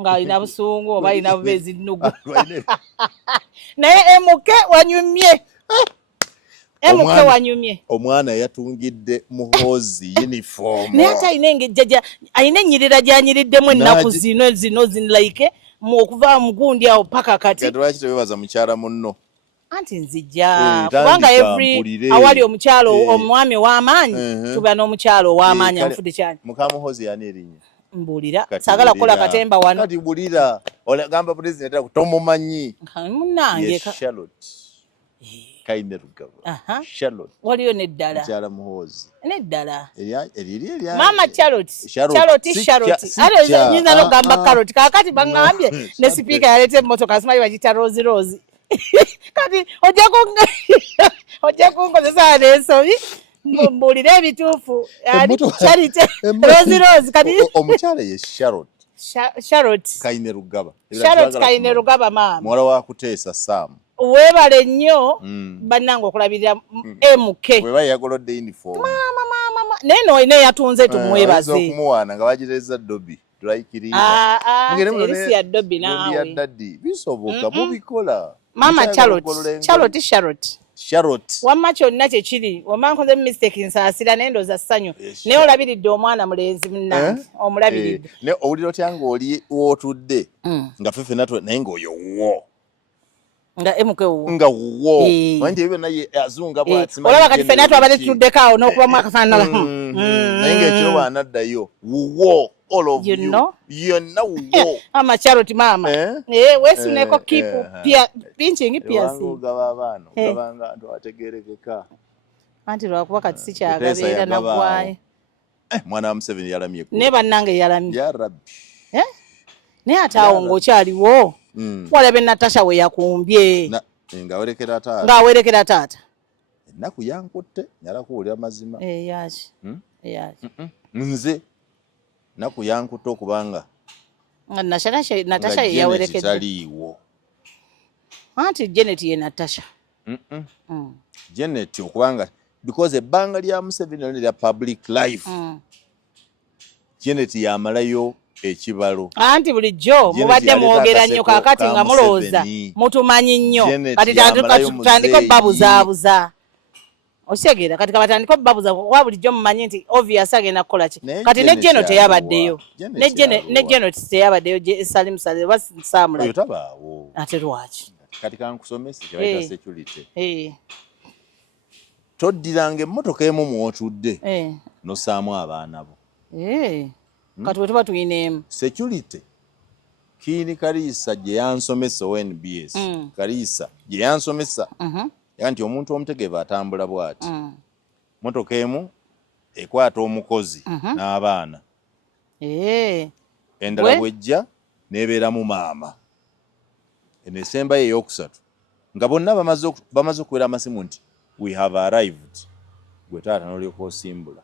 Nga alina busungu oba alina bubezi nnugu naye emuke wanyumye omwana yatungidde muhozi uniform naye ate alina ennyirira gyanyiriddemu ennaku zino like okuva mugundi awo paka kati lwaki tewebaza mukyala munno anti nzijja kubanga awali omukyalo omwami ow'amaanyi tuba n'omukyalo ow'amaanyi amufudde kyani muka muhozi yani erinnya mbulira sagala kola katemba wano kati bulira olagamba president tomumanyi munange Charlotte kaine rugaba Charlotte waliyo neddala kyala muhozi neddala eriri mama Charlotte ale nyina no gamba carrot kakati bangambye ne speaker yalete motoka simayi bagita rose kati ojja kunkozesa nesobi mbulire ebituufu charite rose kati omukyala ye Charlotte kaine rugaba mama mwala wa kuteesa Sam webale nnyo bannange okulabirira MK weba yagolodde uniform mama neno ine yatunze tumwebaze okumuwana nga bagireza Dobby tulaikirira erisi ya Dobby nawe ya daddy bisoboka mubikola mama Charlotte wamma kyonna kyekiri wamma nkoze mistake nsaasira nendoza ssanyu naye olabiridde omwana mulenzi munnange omulabiridde ne owulira otya ng'oli wootudde nga fefe natwe naye ng'oyo wo nga MK wo nga wo wanti ebyo naye azunga bwati olaba kati fenatu abadde tutuddeko awo n'okubamu akafaanana naye ng'ekiro bw'anaddayo wo all of you know wo ama Charlotte mama wesuneko kipu pia pinching pia si gaba abaana gabanga ndo ategerekeka anti lwakuba kati Kuteesa sikyagabeera yagabaawo. naggwayo Mwana wa Museveni yalamye ku. ne bannange yalamye Ya Rabbi. naye ate awo ng'okyaliwo walaba Natasha we yakumbye Ng'awerekera taata. ng'awerekera taata Ennaku yankutte nyala kuwulira mazima. eyaki Nze ennaku yankutte okubanga nga Natasha ye Janet yawerekedde taliiwo. anti Janet ye Natasha Janet okubanga because ebbanga lya Museveni lya public life Janet yamalayo ekibalo. anti bulijjo mubadde mwogera nnyo kaakati nga mulowooza mutumanyi nnyo kati tandika obbabuzaabuza okitegeera kati kabatandika obbabuza kuba bulijjo mumanyi nti obvious agenda kukola ki kati ne Jeno teyabaddeyo ne Jeno teyabaddeyo Salim Saleh oba Samula Oyo tabaawo. ate lwaki Kati kankusomesa kyabayita security. Toddiranga emmotoka emu mw'otudde n'ossaamu abaana bo. kati we tuba tuyineemu Security Kiini Kaliisa gye yansomesa ONBS Kaliisa gye yansomesa nti omuntu omutegevu atambula bw'ati motoka emu ekwata omukozi n'abaana endala bwejja n'ebeeramu maama eno esembayo ey'okusatu nga bonna bamaze okubeera amasimu nti we have arrived gwe taata n'olyoka osimbula.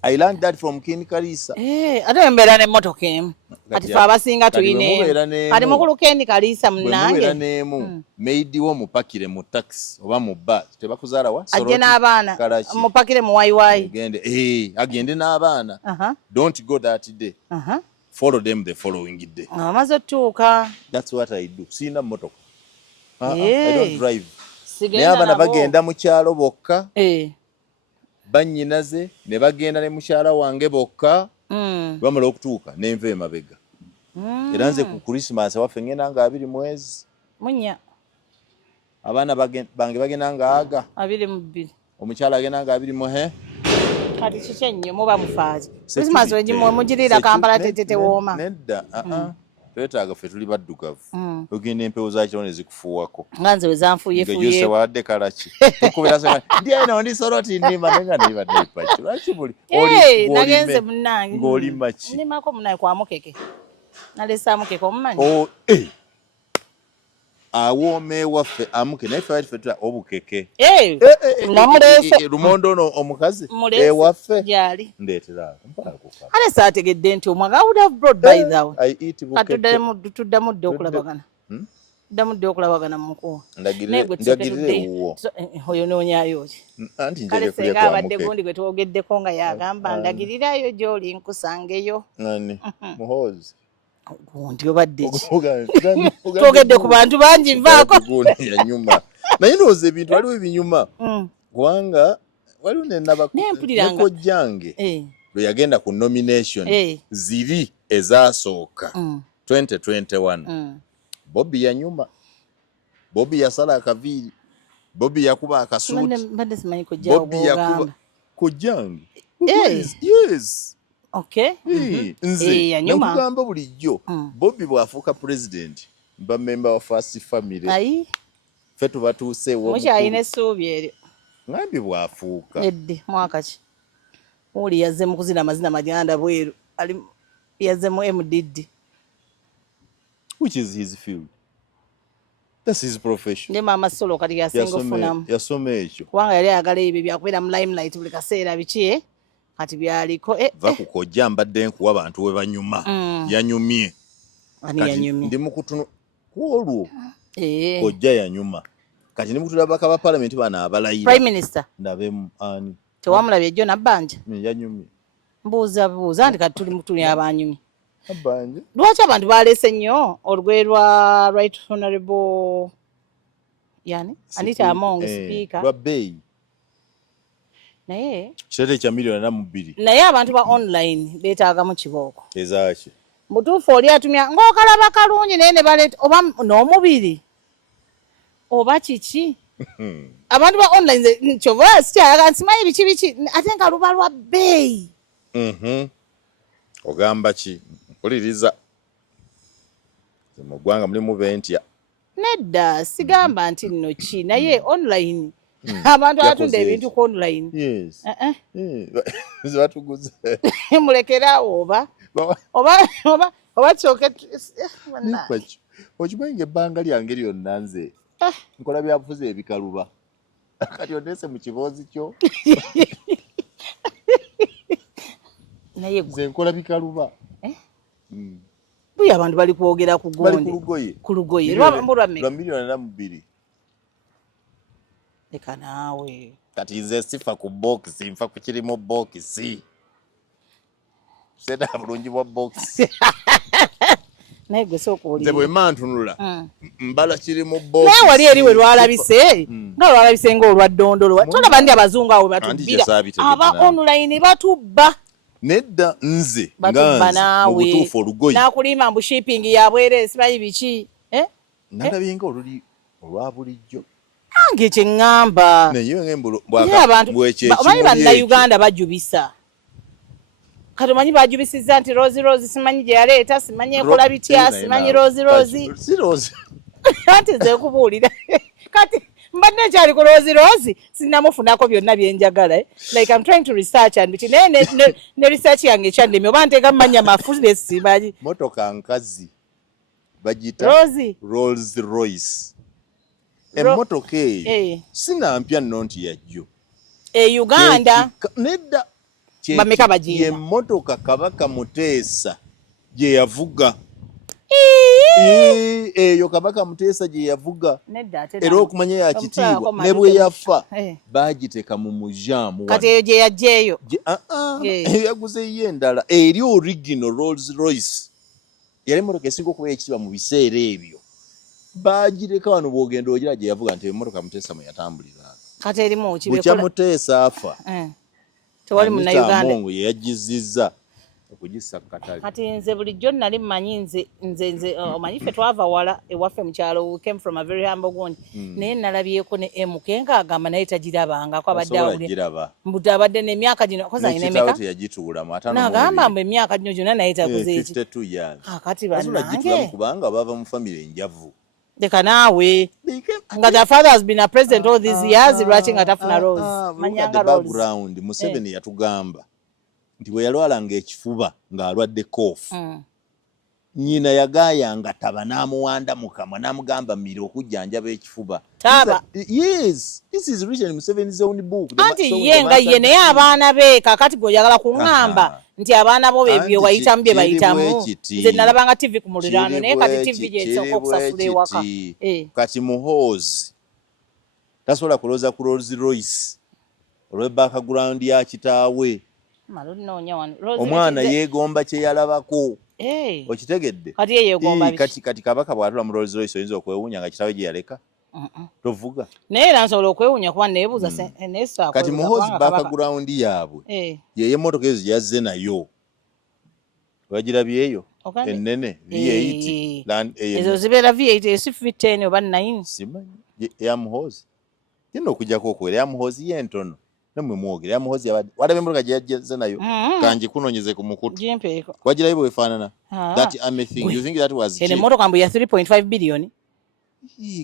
I learned that from Kiini Kaliisa. Ate mbeera n'emmotoka emu kati fe abasinga tuyineemu kati mukulu Kiini Kaliisa munnange mubeera n'emu maidi wo mupakire mu taxi oba mu bus tebakuzaala wa ajje n'abaana mupakire mu wayiwayi agende n'abaana don't go that day follow them the following day amaze otuuka. That's what I do. Sina mmotoka. I don't drive. Naye abaana bagenda mu kyalo bokka bannyinaze ne bagenda ne mukyala wange bokka bamala okutuuka nenva emabega era nze ku Christmas waffe ngenda nga 20 mwezi munya abaana bange bagenda nga 22 omukyala agenda nga 20 muhe kati kiki nnyo muba mufaazi Christmas wegimu mugirira Kampala tetete wooma nedda twetaaga ffe tuli baddugavu ogenda empewo za kiro ne zikufuuwako nga nze we zanfuuyefuuye wadde kalaki tukubira ndi eno ndi soroti ndima nenga nibadde ipaki lwaki buli nagenze munnange ng'oli maki ndimako munnange kwa mukeke nalesa mukeke omumanyi awoome waffe amuke naye ffe ffe obukeke namulese lumondo ono omukazi waffe gyali ndeetera ale saategedde nti omwaga would have brought by the way tuddamu dde okulabagana tuddamu dde okulabagana mukuwa ndagirire ewuwo oyo noonyaayo ki kale senga abadde gundi gwe twogeddeko nga yagamba ndagirirayo gy'oli nkusangeyo muhoozi gundi obadde ki twogedde ku bantu bangi nvaako yanyuma naye ndowooza ebintu waliwo ebinyuma kubanga waliwo nekojjange lwe yagenda ku nomination ziri ezasooka 2021 Bobby yanyuma Bobby yasala akaviiri Bobby yakuba akasuuti Bobby yakuba kojjange yes okay nze nakugamba bulijjo Bobby bw'afuuka president mba member wa first family ffe tubatuuseewo mukyalina essuubi eryo ngambye bw'afuuka edde mwaka ki oli yazze mu kuzina amazina maganda bweru yazze mu MDD which is his field. That's his profession. Ne mama solo kati yasinga ofunamu yasoma ekyo kubanga yali ayagala ebyo byakubeera mu limelight buli kaseera biki kati byaliko va kukojja mbadde nkuwa abantu we banyuma yanyumye ani yanyumye ndi mu kutuno kwolwo kojja yanyuma kati ndi mutula baka ba parliament bana abalayira prime minister ndabe ani tewamulabye jjo nabbanja yanyumye mbuuza ndi kati tuli abanyumye abanje lwaki abantu baleese nnyo olugwe lwa right honorable yani Anita Among speaker lwa bay naye kirete kya milioni 2 naye abantu ba online beetaagamu kibooko ezaki mutuufu oli atumya ng'okalaba kalungi naye ne baleeta oba n'omubiri oba kiki abantu ba online kyova sikyalaga nsimanyi biki ate nga luba lwa bbeeyi ogamba ki mpuliriza mu ggwanga mulimu bentya nedda sigamba nti nno ki naye online abantu Yakoze atunda ebintu eki? ku online Yes. Zibatuguza. mulekerawo oba kyoke Nikwacho. Okimanyi ebbanga lyange lyonna nze nkola byabufuzi ebikaluba. Kati odese mu kiboozi kyo. naye Nze nkola bikaluba. buya abantu bali kwogera ku Bali gonde ku lugoye. lwameka Lwa milioni na 2. leka naawe Kati nze sifa ku box, nfa ku kirimo box. Seda bulungi bwa box. naye gwe sooka Nze bwe oli mantunula mbala kirimo box. naye wali eri we lwalabise nga lwalabise ng'olwa ddondolo tolaba ndi abazungu awo batubbira aba online batubba Nedda nze batubba nga mu butuufu olugoye n'akulimba mbu shipping yabwere simanyi biki nalabye nga oluli olwa bulijjo nange kye ŋŋamba naye ng'embulu abantu omanyi bannayuganda bajubisa kati omanyi bajubisizza nti Rose simanyi gye yaleeta simanyi ekola bitya simanyi Rose si Rose anti nze kubuulira kati mbadde nkyali ku Rose sinnamufunako byonna bye njagala like I'm trying to research and biti naye ne research yange ekyandemye oba nteeka mumanya mafuzi simanyi motoka nkazi bagita Rolls Royce emmotoka eyo sinampya nno nti yajjo Uganda nedda bameka bagiyina emmotoka Kabaka Muteesa gye yavuga eyo Kabaka Muteesa gye yavuga era okumanya yakitiibwa ne bwe yafa baagiteeka mu mujaamu kati eyo gye yajjeeyo eyo yaguzeyo endala eri original Rolls Royce yali emmotoka esinga okuba ekitiibwa mu biseera ebyo baagireka wano bw'ogenda ogira gye yavuga nti emmotoka Muteesa mwe yatambulira kati erimu bukya Muteesa afa tewali munnayuganda Mungu ye yagizizza okugissa ku katale kati nze bulijjo nali mmanyi nze omanyi ffe twava wala ewaffe mu kyalo we came from a very humble gondi naye nalabyeko ne MK ng'agamba naye tagirabangako abadde awulira mbuto abadde n'emyaka gino koza ine emeka teyagituulamu n'agamba mbu emyaka gino gyonna naye takoze eki 52 years kati bannange kubanga bava mu famire enjavu leka naawe nga the father has been a president all these years lwaki nga tafuna Rose manyanga Rose background Museveni yatugamba nti bwe yalwalanga ekifuba ng'alwadde koofu nnyina yagaayanga taba n'amuwanda mu kamwa n'amugamba mmira okujjanjaba ekifuba taba yes this is written in Museveni's own book anti ye nga ye naye abaana be kakati gweoyagala kuŋŋamba nti abaana bo bebyo bayitamu bye bayitamu nze nalabanga TV ku muliraano naye kati TV gyensooka okusasula ewaka kati muhoozi tasobola kulooza ku Rolls Royce olw'ebackground ya kitaawe omwana yeegomba kye yalabako okitegedde kati yeegomba kati Kabaka bw'atula mu Rolls Royce oyinza okwewuunya nga kitaawe gye yaleka tovuga naye era nsobola okwewuunya kuba neebuuza kati muhoozi background yaabwe yeye emmotoka ezo gye yazze nayo wagirabyeyo ennene V8 ezo zibeera V8 esi V10 oba 9 simanyi ya muhoozi yina okujjako okuwera ya muhoozi ye ntono nemwe mwogera ya muhoozi walaba emmotoka gye yajjeze nayo kanji kunonyeze ku mukutu wagirayo bwe wefaanana that army thing you think that was cheap emmotoka mbu ya 3.5 billion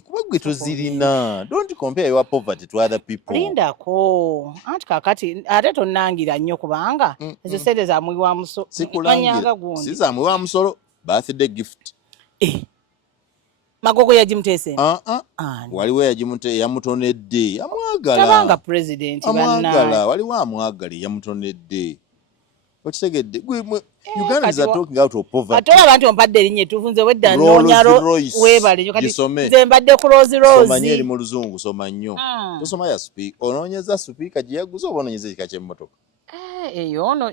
kuba gwe tozirina don't compare your poverty to other people lindako anti kakati ate tonnangira nnyo kubanga ezo sente za mwi wa musolo sikulangira si za mwi wa musolo birthday gift Magogo yajimuteese waliwo yamutonedde yamwagala tabanga president amwagala waliwo amwagala yamutonedde okitegedde Ugandans are talking out of poverty atola abantu ompadde erinnya tufunze wedda noonya weebale kati nze mbadde ku Rolls Royce soma nnyo eri mu luzungu soma nnyo tosoma ya speaker onoonyeza speaker gye yaguze oba onoonyeza ekika ky'emmotoka eyo ono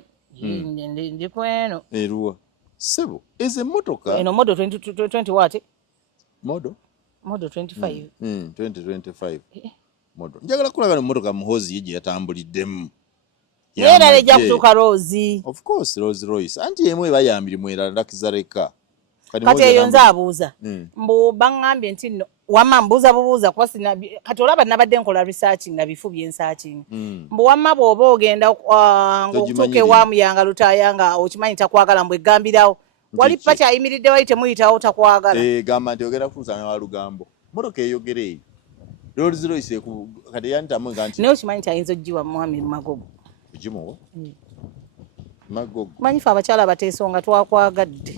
ndi kweno eruwa sebo eze emmotoka eno model 2020 what model 25 2025 model njagala kulaga emmotoka muhoozi ye gye yatambuliddemu era lejja kutuuka Rose of course Rolls Royce anti emu eba ya mirimu era ndakizareka kati eyo nze abuuza mbu baŋŋambye nti nno wamma mbuuza bubuuza kuba kati olaba nabadde nkola research nga bifu byensaaching mbu wamma bw'oba ogenda ng'okutuuka ewamuyanga lutaaya nga okimanyi takwagala mbwe eggambirawo wali pakyayimiridde wali temuyitawo takwagala gamba nti ogenda kutuusanga wa lugambo motoka eyogera eyo Rolls Royce kati yantamu nganti naye okimanyi nti ayinza oggiwa Mwami Magogo kugimuwa Magogo manyifu abakyala abateeso nga twakwagadde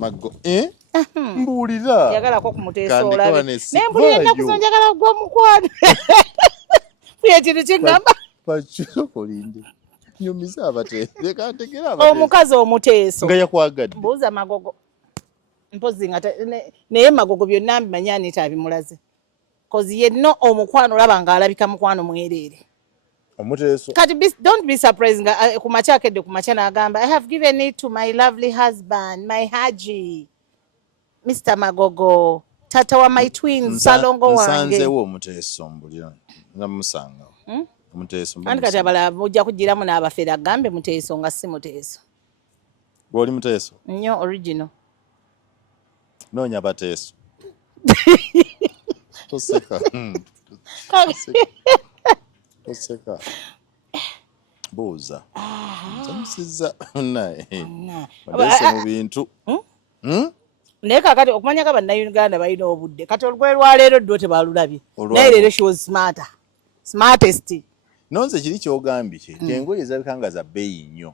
mbuulira yagalako ku muteeso Kandika olabe Vanessa. naye mpulira ennaku zo njagala gwa mukwano fuye ekintu kingamba pakirokolinde nyumiza abateese kantegera omukazi omuteeso nga yakwagadde mbuuza Magogo mpozi nga naye Magogo byonna mbimanyi Anita abimulaze kozi yenno omukwano olaba ng'alabika mukwano mwereere omuteeso kati don't be surprised nga ku makya akedde ku makya n'agamba I have given it to my lovely husband my Haji Mr. Magogo tata wa my twins salongo wange nsanzewo omuteeso mbulira nga musanga omuteeso kandi kati abalala mujja kugiramu n'abafere agambe muteeso nga si muteeso gw'oli muteeso nnyo original noonya bateeso toseka toseka buuza nsamusizza naye bateeso mu bintu naye kakati okumanya ka bannayuganda balina obudde kati olugwe lwaleero ddo tebalulabye naye leero she was smartest nonze kiri kyogambye kye engoye ezabika nga za bbeeyi nnyo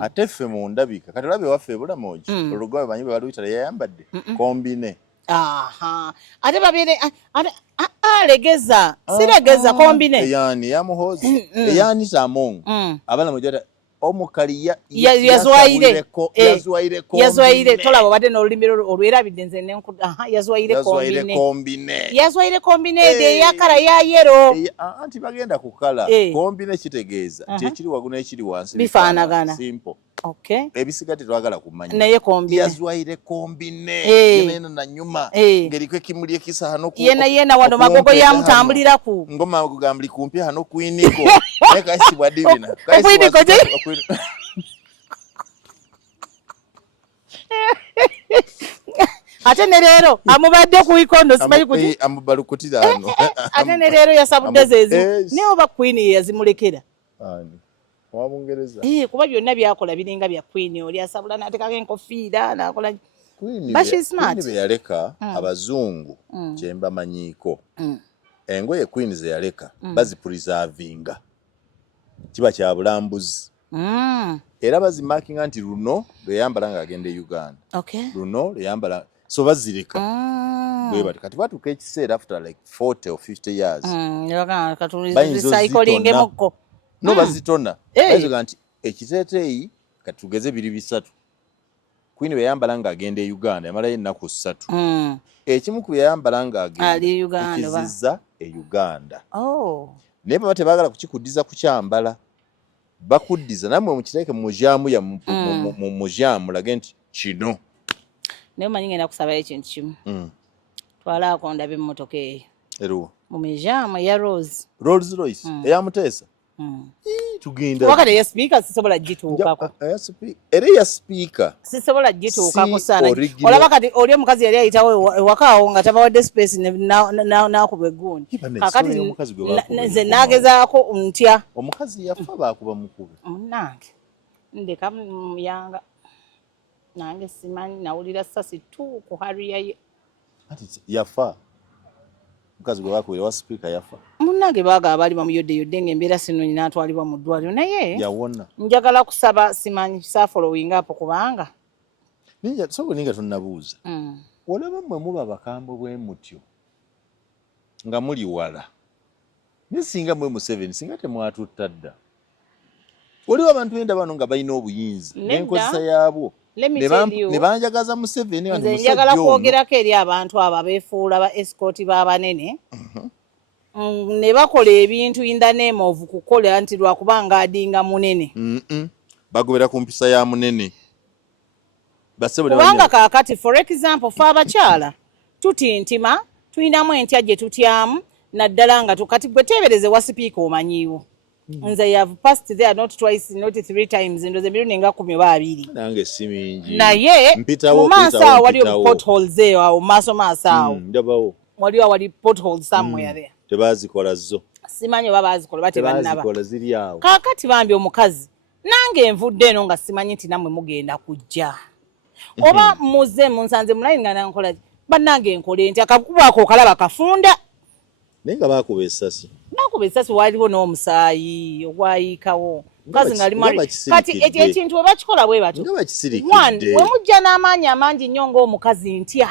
ate ffe mu ndabika kati olabye waffe ebulamogi olugoye banyi bwe baluyita yayambadde kombine ate babeere legeza siregeza kombine eyani yamuhozi eyani tamongo abalamogi omukali yazwaire tolaba obadde n'olulimi olwerabidde nze yazwaire kombine eyakala ya yero anti bagenda kukala kombine kitegeeza nti ekiri waggulu n'ekiri wansi bifaanagana simple okay ebisiga tetwagala kumanya naye kombine yazwaire kombine yena nanyuma ngeriko ekimuli ekisa hano yena wano Magogo yamutambuliraku ngoma kugambuli kumpi hano kwiniko naye kaisibwa divina kwiniko ate ne leero amubadde ku ikondo simanyi kuti amubalukutira hano ate ne leero yasabudde zeezi naye oba Queen yazimulekera wa Bungereza kuba byonna byakola biringa bya Queen oli asabula n'ateekako enkofiira n'akola Queen be yaleka abazungu kye mbamanyiiko engoye Queen ze yaleka bazipreservinga kiba kya bulambuzi era bazimakinga nti luno lweyambala ng'agenda e Uganda luno lweyambala so bazireka bwebati kati batuuka ekiseera after like 40 or 50 years recyclingemukko no bazitona bazoga nti ekiteeteeyi kati tugeze biri bisatu Queen beyambala ng'agenda e Uganda yamalayo ennaku 3 ekimu ku byeyambala ng'agenda ekizizza e Uganda naye baba tebaagala kukikuddiza kukyambala bakuddiza namwe mukiteeke mu mujaamu mu mujaamu mulage nti kino naye manyi ngenda kusabayo ekintu kimu twalaako ndabe emmotoka eyo eruwa mu mujaamu ya Rolls Royce eyamuteesa tugenda wakati ya speaker sisobola gituukako era ya speaker sisobola gituukako sana olaba kati oli omukazi yali ayitawo ewakaawo nga tabawadde space n'akuba eggundi kakati nze naagezaako ntya omukazi yafa baakuba mukube munnange ndeka muyanga nange simanyi nawulira sasi tu ku hariya ye yafa mukazi gwe bakubira wa speaker yafa munnange baaga abali bamuyodde ng'embeera sinonyi n'atwalibwa mu ddwaliro naye yawona njagala kusaba simanyi safollowing up kubanga ninga tonnabuuza olaba mmwe muba bakambwe bwe mutyo nga muli wala naye singa mwe Museveni singa temwatutta dda waliwo abantu benda bano nga balina obuyinza n'enkozesa yaabwo ne banjagaza Museveni nze njagala kwogerako eri abantu abo abeefuula ba escort b'abanene ne bakola ebintu in the name of kukola nti lwakubanga adinga munene bagobera ku mpisa ya munene kubanga kaakati for example fe abakyala tutintima tulinamu entya gye tutyamu naddala nga kati gwe teebereze wa sipiika omanyiiwo nze have passed there not twice not 3 times ndoze emirundi nga 12 nange si mingi naye mu maaso awo waliwo potholes eyo awo maaso awo ndabawo wali potholes somewhere there tebazikola zo simanyi oba bazikola batebannaba ziri awo kaakati bambi omukazi nange envudde eno nga simanyi nti nammwe mugenda kujja oba muze munsanze mulayini nga nankola bannange nkole nti akakuba ako okalaba kafunda Nenga bakuba essasi. Bakuba essasi waliwo n'omusaayi ogwayiikawo. Mukazi nga ali married. Kati ekintu we bakikola bwe batyo. Nga bakisirikidde. We mujja n'amaanyi amangi nnyo ng'omukazi ntya.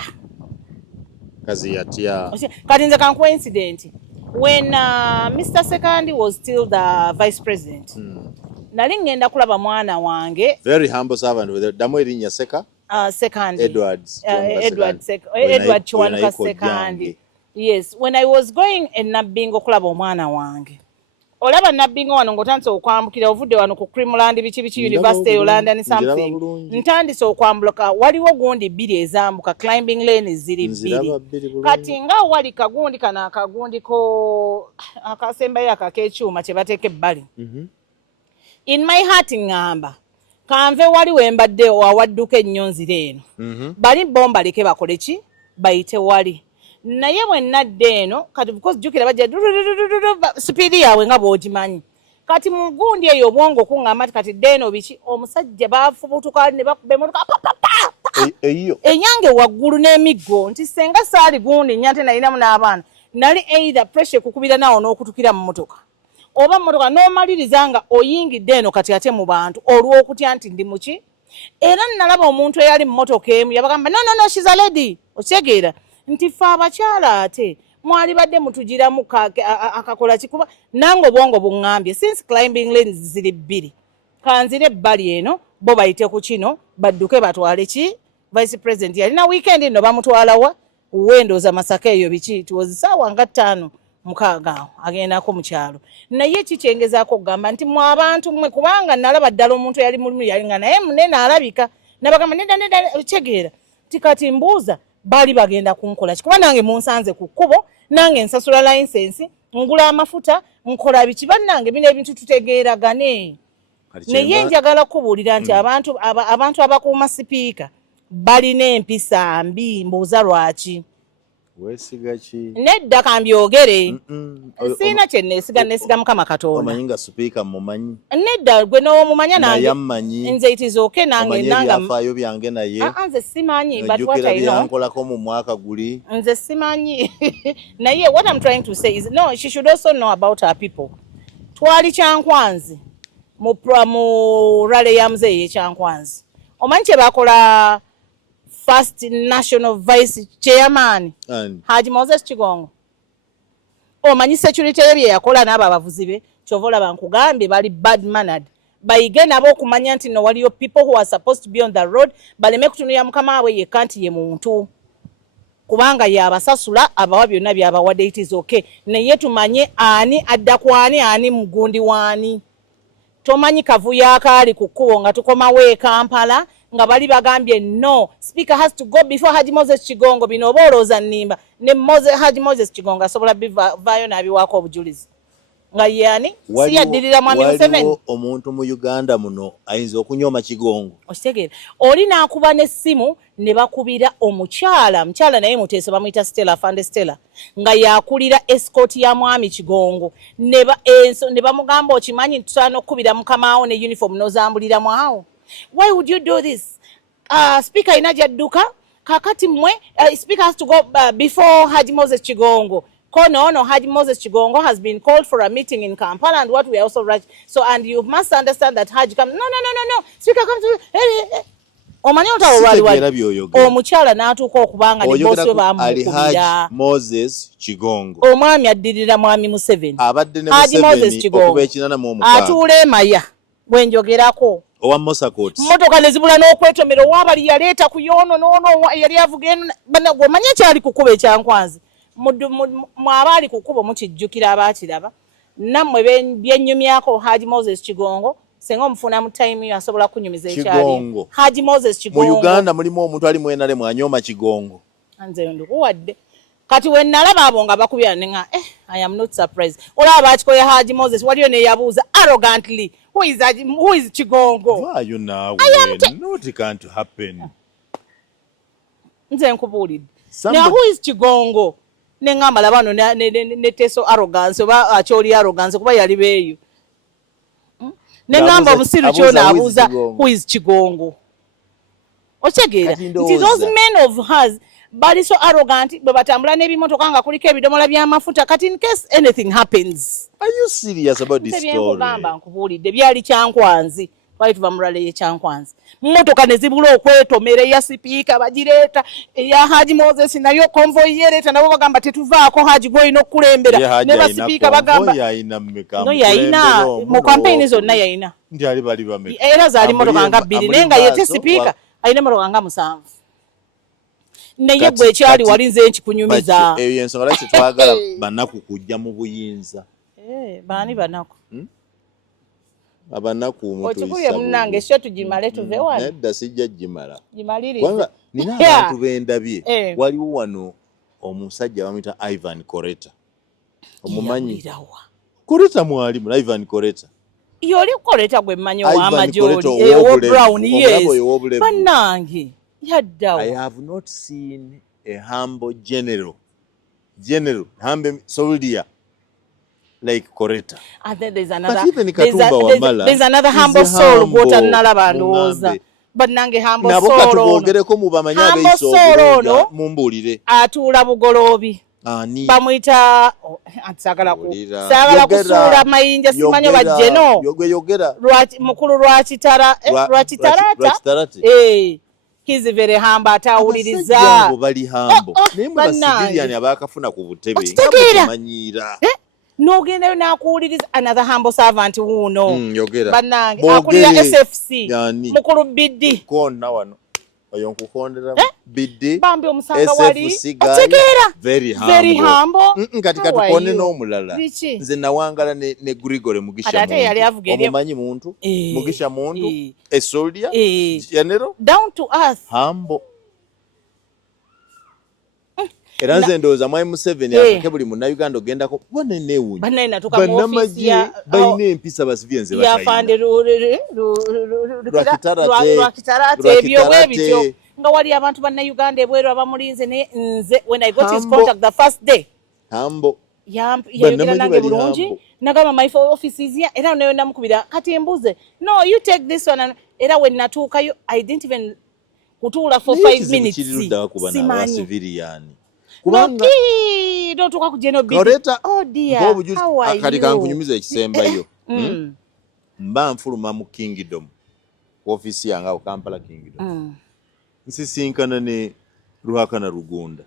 Kazi yatya. Kati nze kankuwa incident. When Mr. Sekandi was still the vice president, nali ngenda kulaba mwana wange. Very humble servant with damu erinnya Seka. Sekandi. Edward Kiwanuka Sekandi. Yes, when I was going in Nabbingo kulaba omwana wange. Olaba Nabbingo wano ng'otandise okwambukira ovudde wano ku Creamland biki University of London something. Ntandise okwambuka waliwo gundi bbiri ezambuka climbing lane ziri bbiri. Kati nga wali kagundi kana akagundi ko akasembayo akakekyuma kye bateeka ebbali. In my heart ngamba kanve wali wembadde awadduka ennyonzire eno. Bali bomba leke bakole ki bayite wali. Naye bwe nadde eno kati because jukira bajja speedi yawe nga bw'ogimanyi kati mu gundi eyo obwongo kuŋŋamba kati deno biki omusajja baafubutuka ne bakuba emmotoka eyo enyange waggulu n'emiggo nti senga saali gundi nnyate nalinamu n'abaana nali either pressure kukubira nawo n'okutukira mu mmotoka oba mmotoka n'omaliriza nga oyingidde eno kati ate mu bantu olw'okutya nti ndi muki era nalaba omuntu eyali mu mmotoka emu yabagamba no she's a lady okitegeera nti fe abakyala ate mwali badde mutugiramu akakola kikuba nange obwongo buŋŋambye since climbing lanes ziri bbiri kanzire ebbali eno bo bayite ku kino badduke batwale ki vice president yalina weekend nno bamutwalawa wendooza Masaka eyo biki tiwozi ssaawa nga 5 6 awo agendako mu kyalo naye kikyengezaako okugamba nti mwe abantu mmwe kubanga nalaba ddala omuntu yali mulimu yali nga naye munene alabika nabagamba nedda kyegeera tikati mbuuza bali bagenda kunkola kikuba nange munsanze ku kkubo nange nsasula license ngula amafuta nkola biki bannange bino ebintu tutegeeragane naye njagala kubuulira nti abantu abakuuma sipiika balina empisa mbi mbuuza lwaki weesiga ki nedda kambyogere siina kye neesiga Mukama Katonda omanyi nga sipiika mumanyi nedda gwe n'omumanya nange yammanyi nze itizoke nange byafaayo byange naye nze simanyi but what jjukira I know byankolako mu mwaka guli nze simanyi naye what I'm trying to say is no she should also know about her people twali Kyankwanzi mu rale ya muzeeyi ekyankwanzi omanyi kye bakola first national vice chairman Haji Moses Kigongo omanyi security bye yakola n'abo abavuzi be kyova olaba nkugambye bali bad mannered bayige nabo okumanya nti no waliyo people who are supposed to be on the road baleme kutunulira mukama waabwe yekka nti ye muntu kubanga yabasasula abawa byonna byabawadde it is okay naye tumanye ani adda ku ani mugundi waani tomanyi kavuyo akaali ku kkubo nga tukomawo e Kampala nga bali bagambye no speaker has to go before Haji Moses Kigongo bino oba olowooza nnimba ne Haji Moses Kigongo asobola bivaayo n'abiwaako obujulizi nga yani si yaddirira mwami Museveni waliwo omuntu mu Uganda muno ayinza okunyoma Kigongo okitegeera oli n'akuba n'essimu ne bakubira mukyala naye Muteesa bamuyita Stella Fande Stella nga yakulira escort ya mwami Kigongo ne bamugamba okimanyi tusaana okukubira mukamaawo ne uniform n'ozambuliramu awo why would you do this speaker ina jadduka kakati mwe speaker has to go before Haji Moses Kigongo no Haji Moses Kigongo has been called for a meeting in Kampala and what we are also right so and you must understand that Haji come no speaker come to omanyi olwali omukyala n'atuuka okubanga ne bosi bamukubira Moses Kigongo omwami addirira mwami Museveni abadde ne Haji Moses Kigongo atuula emaya bwenjogerako owa Mosakot mmotoka ne zibula n'okwetomera owabali yaleeta ku yono noono yali avuga eno omanyi ekyali kukuba Ekyankwanzi mwabaali ku kkubo mukijjukira abaakiraba nammwe byennyumyako Haji Moses Kigongo senga omufuna mu time asobola kunyumiza ekyali Haji Moses Kigongo mu Uganda mulimu omuntu ali mwenale mwanyoma Kigongo nze ndikuwadde kati we nalaba abo nga bakubya nenga I am not surprised olaba bakikoya Haji Moses waliyo ne yabuuza arrogantly who is Kigongo why you now not can't happen nze nkubuulidde now who is Kigongo nengamba labano ne teso arrogance oba akyoli arrogance kuba yali beeyo nengamba omusiru kyona abuuza who is Kigongo okitegeera nti those men of hers bali so arrogant bwe batambula n'ebimotoka nga kuliko ebidomola by'amafuta kati in case anything happens. Are you serious about this story? Nkugamba nkubuulidde byali Kyankwanzi twali tuva mu rale y'Ekyankwanzi mmotoka ne zibula okwetomera eya sipiika bagireeta eya Haji Moses nayo konvoyi yereeta nabo bagamba tetuvaako Haji gw'olina okukulembera ne basipiika bagamba no yayina mu kampeyini zonna yayina era zaali mmotoka nga 2 naye nga yete sipiika alina mmotoka nga 7 naye gwe ekyali wali nze nkikunyumiza eyo ensonga lwaki twagala banaku kujja mu buyinza baani banaku abanaku okikuye munnange syo tugimale tuve wano nedda sijja gimala gimalirize kubanga nina abantu bendabye waliwo wano omusajja bamuyita Ivan Koreta omumanyi Koreta mwalimu Ivan Koreta yoli Koreta gwe mmanyi ow'amajoli ewo Brown yes bannange yaddawo. I have not seen a humble general humble soldier like Koreta. And then there's another humble soul gwota nalaba ndowooza bannange humble soul nabo katubogereko mu bamanyi abeiso mumbulire atuula Bugoloobi bamuyita saagala kusuula mayinja simanyo bajjeno mukulu Lwakitarata he's very humble atawuliriza bali humble naye mu basiviliani abakafuna ku butebe nga n'ogendayo n'akuwuliriza another humble servant wuuno bannange akulira SFC mukulu Biddi konna wano oyo nkukondera Biddi bambi omusanga wali otegeera very humble kati katukonde n'omulala nze nawangala ne Grigore Mugisha omumanyi muntu Mugisha muntu esoldier general down to earth humble era nze ndowooza mwai Museveni akake buli munnayuganda ogendako bonna neewunya bannamagye balina empisa basivyenze yafande Lwakitarate ebyo bwebityo nga wali abantu bannayuganda ebweru abamulinze naye nze when I got his contact the first day humble yayogera nange bulungi nagamba my offices ya era nayo namukubira kati mbuze no you take this one era when natuukayo I didn't even kutuula for 5 minutes simanyi kubanga ndotuka ku General Biddi oh dear how are you kati kankunyumiza ekisembayo mba nfuluma mu Kingdom office yange awo Kampala Kingdom nsisinkana ne Ruhakana Rugunda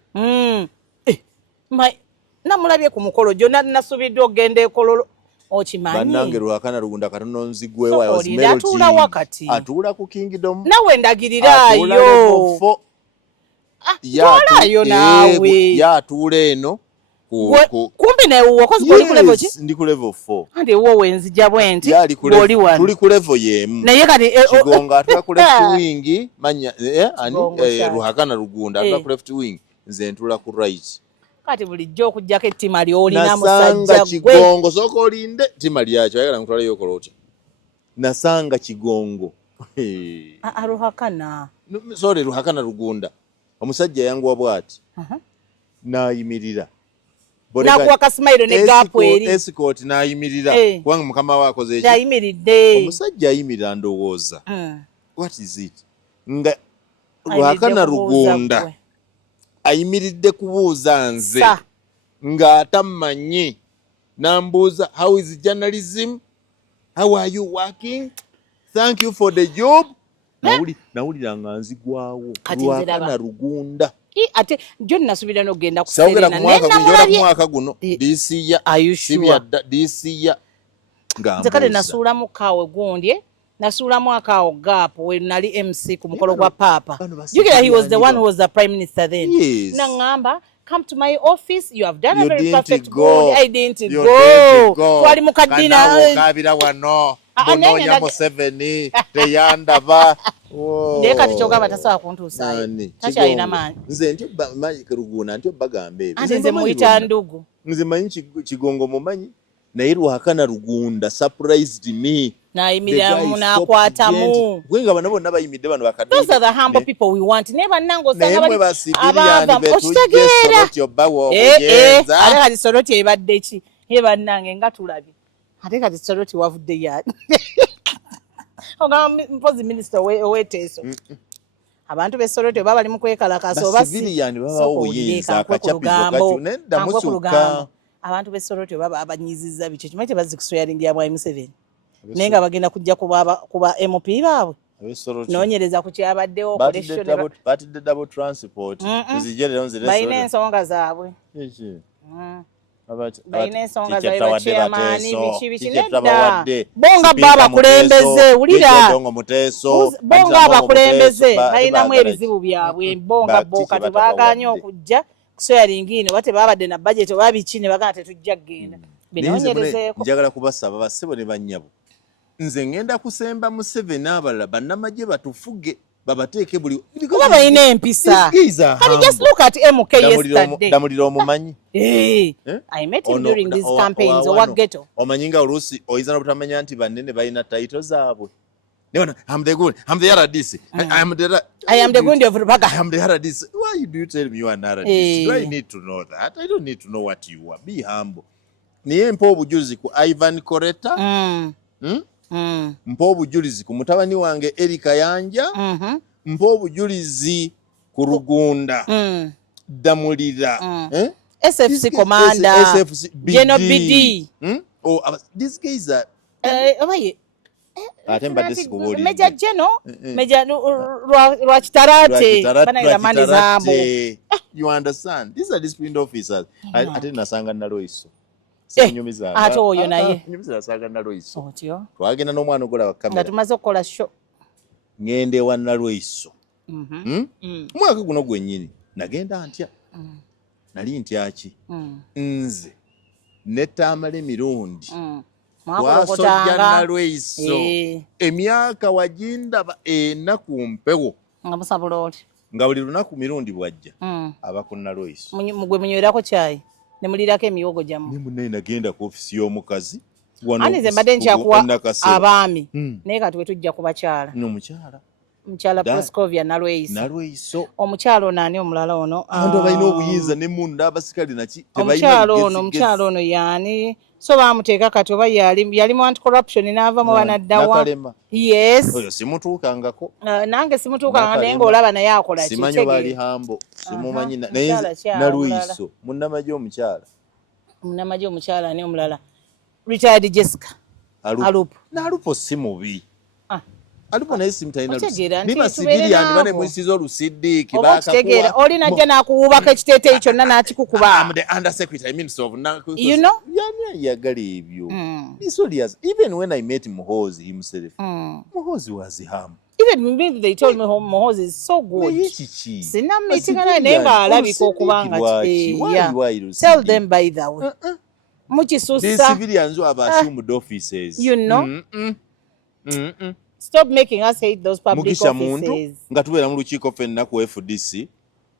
namulabye ku mukolo gyonna nasubidde ogenda ekololo okimanyi bannange Ruhakana Rugunda katono nzigwewa atuula wakati atuula ku Kingdom nawe ndagirirayo yatulayo nawe yatuula eno kumbi neewuwo kozi goli ku level ki ndi ku level 4 andi ewuwo wenzija bwenti oli wano tuli ku level yemu naye kati Kigonga atula ku left wing manya Ruhakana Rugunda atula ku left wing nze ntula ku right kati bulijjo okujjako ettima lyolina musajja Kigongo soko olinde ttima lyakyo ayagala nkutwala yokola otya nasanga Kigongo Ruhakana sorry Ruhakana Rugunda omusajja yanguwa bwati nayimirira nakuwa kasimairo ne gapu eri escort nayimirira kubanga mukama wakoze eki yayimiridde omusajja ayimirira ndowooza what is it nga Ruhakana Rugunda ayimiridde kubuuza nze nga atamanyi nambuuza how is journalism, how are you working, thank you for the job. Nawulira nga nzigwawo Ruhakana Rugunda ate jo nasubira n'ogenda ku Serena ku mwaka guno DC ya ayushua DC ya nze kale nasuulamu kaawe gundi nasuulamu akaawo gap we nali MC ku mukolo gwa Papa he was the one who was the prime minister then nangamba come to my office, you have done a very perfect good. I didn't go twali mu kadina kabira wano bononya Museveni teyandaba ndiye kati kyogamba tasobola kuntuusayo takyalina maanyi nze nti Rugunda nti bagamba ebyo nze muyita ndugu nze manyi Kigongo mumanyi naye Ruhakana Rugunda surprised me nayimiriramu n'akwatamu gwenga bano bonna bayimidde bano bakadde those are the humble people we want naye bannange osanga bali abava okitegeera ate kati Soroti ebadde ki ye bannange nga tulabye ate kati Soroti wavudde yaani ogamba mpozi minisita oweteeso abantu b'Essoroti oba bali mu kwekalakasa oba civilian babawo obuyinza akacapizo kacyo nedda musukka abantu b'Essoroti oba abanyizizza biki kimanyi tebazikusweyalingira bwa M7 naye nga bagenda kujja kuba MP baabwe noonyereza ku kyabaddewo batidde double transport balina ensonga zaabwe balina ensonga zaabwe bakyamaani biki biki nedda bo nga bo abakulembeze wulira bo nga abakulembeze balinamu ebizibu byabwe bo nga bo kati baaganye okujja kusweyalinga ino oba tebabadde na budget oba biki ne bagana tetujja kgenda binoonyerezeeko njagala kubasaba bassebo ne bannyabo nze ngenda kusemba Museveni abalala bannamagye batufuge babateeke buli kuba balina empisa kati just look at MK yesterday damulira omumanyi I met him during these campaigns owa ghetto omanyi nga oluusi oyinza n'obutamanya nti bannene balina taito zaabwe I'm the good. I'm the RDC. I am the good of Rubaga. I am the RDC. Why do you tell me you are an RDC? Do I need to know that? I don't need to know what you are. Be humble. Niye mpa obujulizi ku Ivan Koreta. Mpa obujulizi ku mutabani wange Erika Yanja. Mpa obujulizi ku Rugunda. Damulira. SFC commander. SFC General BD. Oh, these guys are... Meja Jeno, Meja Rwachitarate, Banamani Zambo. You understand? These are disciplined officers. I didn't asanga naloiso. Ato yo naye. Nyumiza asanga naloiso. Otyo. Twagenda n'omwana ogola wa kamera. Nga tumaze okukola show. Ngende wa naloiso. Mwaka guno gwennyini nagenda ntya. Nali ntya ki? Nze netamala emirundi. Twasojja nalweiso emyaka wagindaba enaku mpewo nga musabula oti nga buli lunaku mirundi bwajja aba ku nalweiso mugwe munywerako cyayi ne mulirako emiwogo gyammwe ne munne nagenda ku ofisi y'omukazi anize mbadde nkyakuwa abaami naye kati we tujja ku bakyala mukyala Proscovia nalweiso omukyala ono ani omulala ono abantu abalina obuyinza ne munda abasikali naki omukyala ono yaani so bamuteeka kati oba yali mu anti-corruption n'ava mu banaddawa yes oyo simutuukangako nange simutuukanga naye ng'olaba naye akola simanyi oba ali hambo simumanyi naye nalwiso munnamagye omukyala ani omulala retired Jessica Alupo si mubi Alupo naye simutalina biba civilian bane mwisiza olusiddiiki bakitegeera oli najja n'akuwubako ekiteeteeyi kyonna n'akikukuba the under secretary minister of you know yani yagala ebyo even when I met Muhoozi himself Muhoozi was him even they told me Muhoozi is so good sina meetinga naye ng'alabika okubanga tell them by the way mukisusa these civilians who have assumed offices you know stop making us hate those public offices. Nga tubeera mu lukiiko ffenna ku FDC.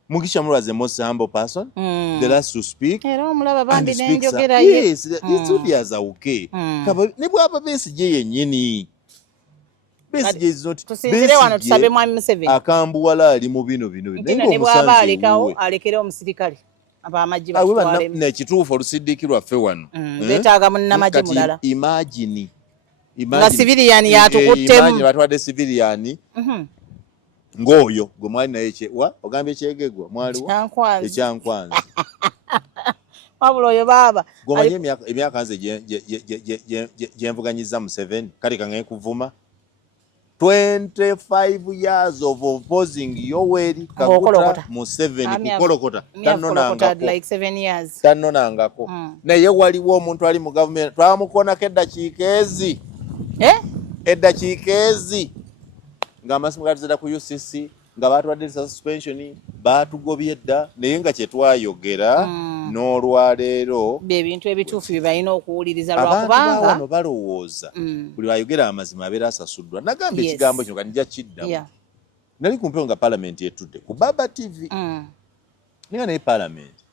Mugisha Mulwa was the most humble person, the last to speak. Era omulaba bambi n'enjogera ye. Yes, it's obvious okay. Kaba ne bwaba Besigye yennyini. Besigye is not. Tusinzire wano tusabe mwami Museveni. Akambuwala ali mu bino. Ne bwaba alekawo alekere omusirikale. Abamagye batwale. Nekituufu olusiddiiki lwaffe wano. Beetaaga munnamagye mulala. Imagine nga civilian yatukuttemu batwadde civilian ng'oyo gwe mwali naye ogambye ekyegegwa mwaliwo ekyankwanzi wabula oyo baaba gwomanyi emyaka nze gyenvuganyiza Museveni kale kangaye kuvuma 25 years of opposing Yoweri Kaguta Museveni kukolokota tannonangako naye waliwo omuntu ali mu gavumenti twamukonako eddakiika ezi ng'amasimu gatuzira ku UCC nga batwadde suspension batugobye dda naye nga kyetwayogera n'olwaleero ebintu ebituufu bye balina okuwuliriza lwakubanga wano balowooza buli wayogera amazima abeera asasuddwa nagamba ekigambo kino kanija kiddamu nali kumpewo nga paalamenti etudde ku Baba TV naye naye paalamenti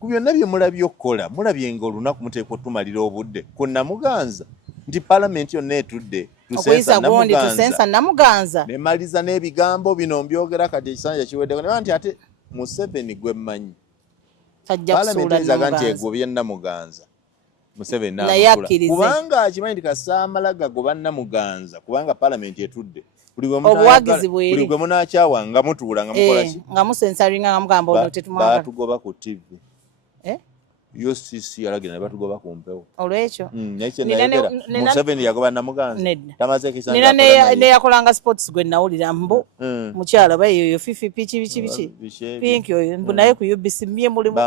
ku byonna bye mulabye okukola mulabye nga olunaku muteekwa otumalira obudde ku Namuganza nti paalamenti yonna etudde tusensa Namuganza nemaliza n'ebigambo bino mbyogera kati ekisanja kiweddeko ne nti ate Museveni gwe mmanyi paalamenti ezaga nti egobye Namuganza Museveni kubanga akimanyi nti kasaamala gagoba Namuganza kubanga paalamenti etudde obuwagizi bweri buli gwe munakyawa nga mutuula nga mukola ki nga musensaringa nga mugamba ono tetumwagala batugoba ku TV eh UCC yalagira ne batugoba ku mpewo olwekyo Museveni yagoba Namuganza tamaze ekisanga ne yakolanga sports gwe nawulira mbo mukyala bayo fifi pichi pink oyo mbu naye ku UBC mye mulimu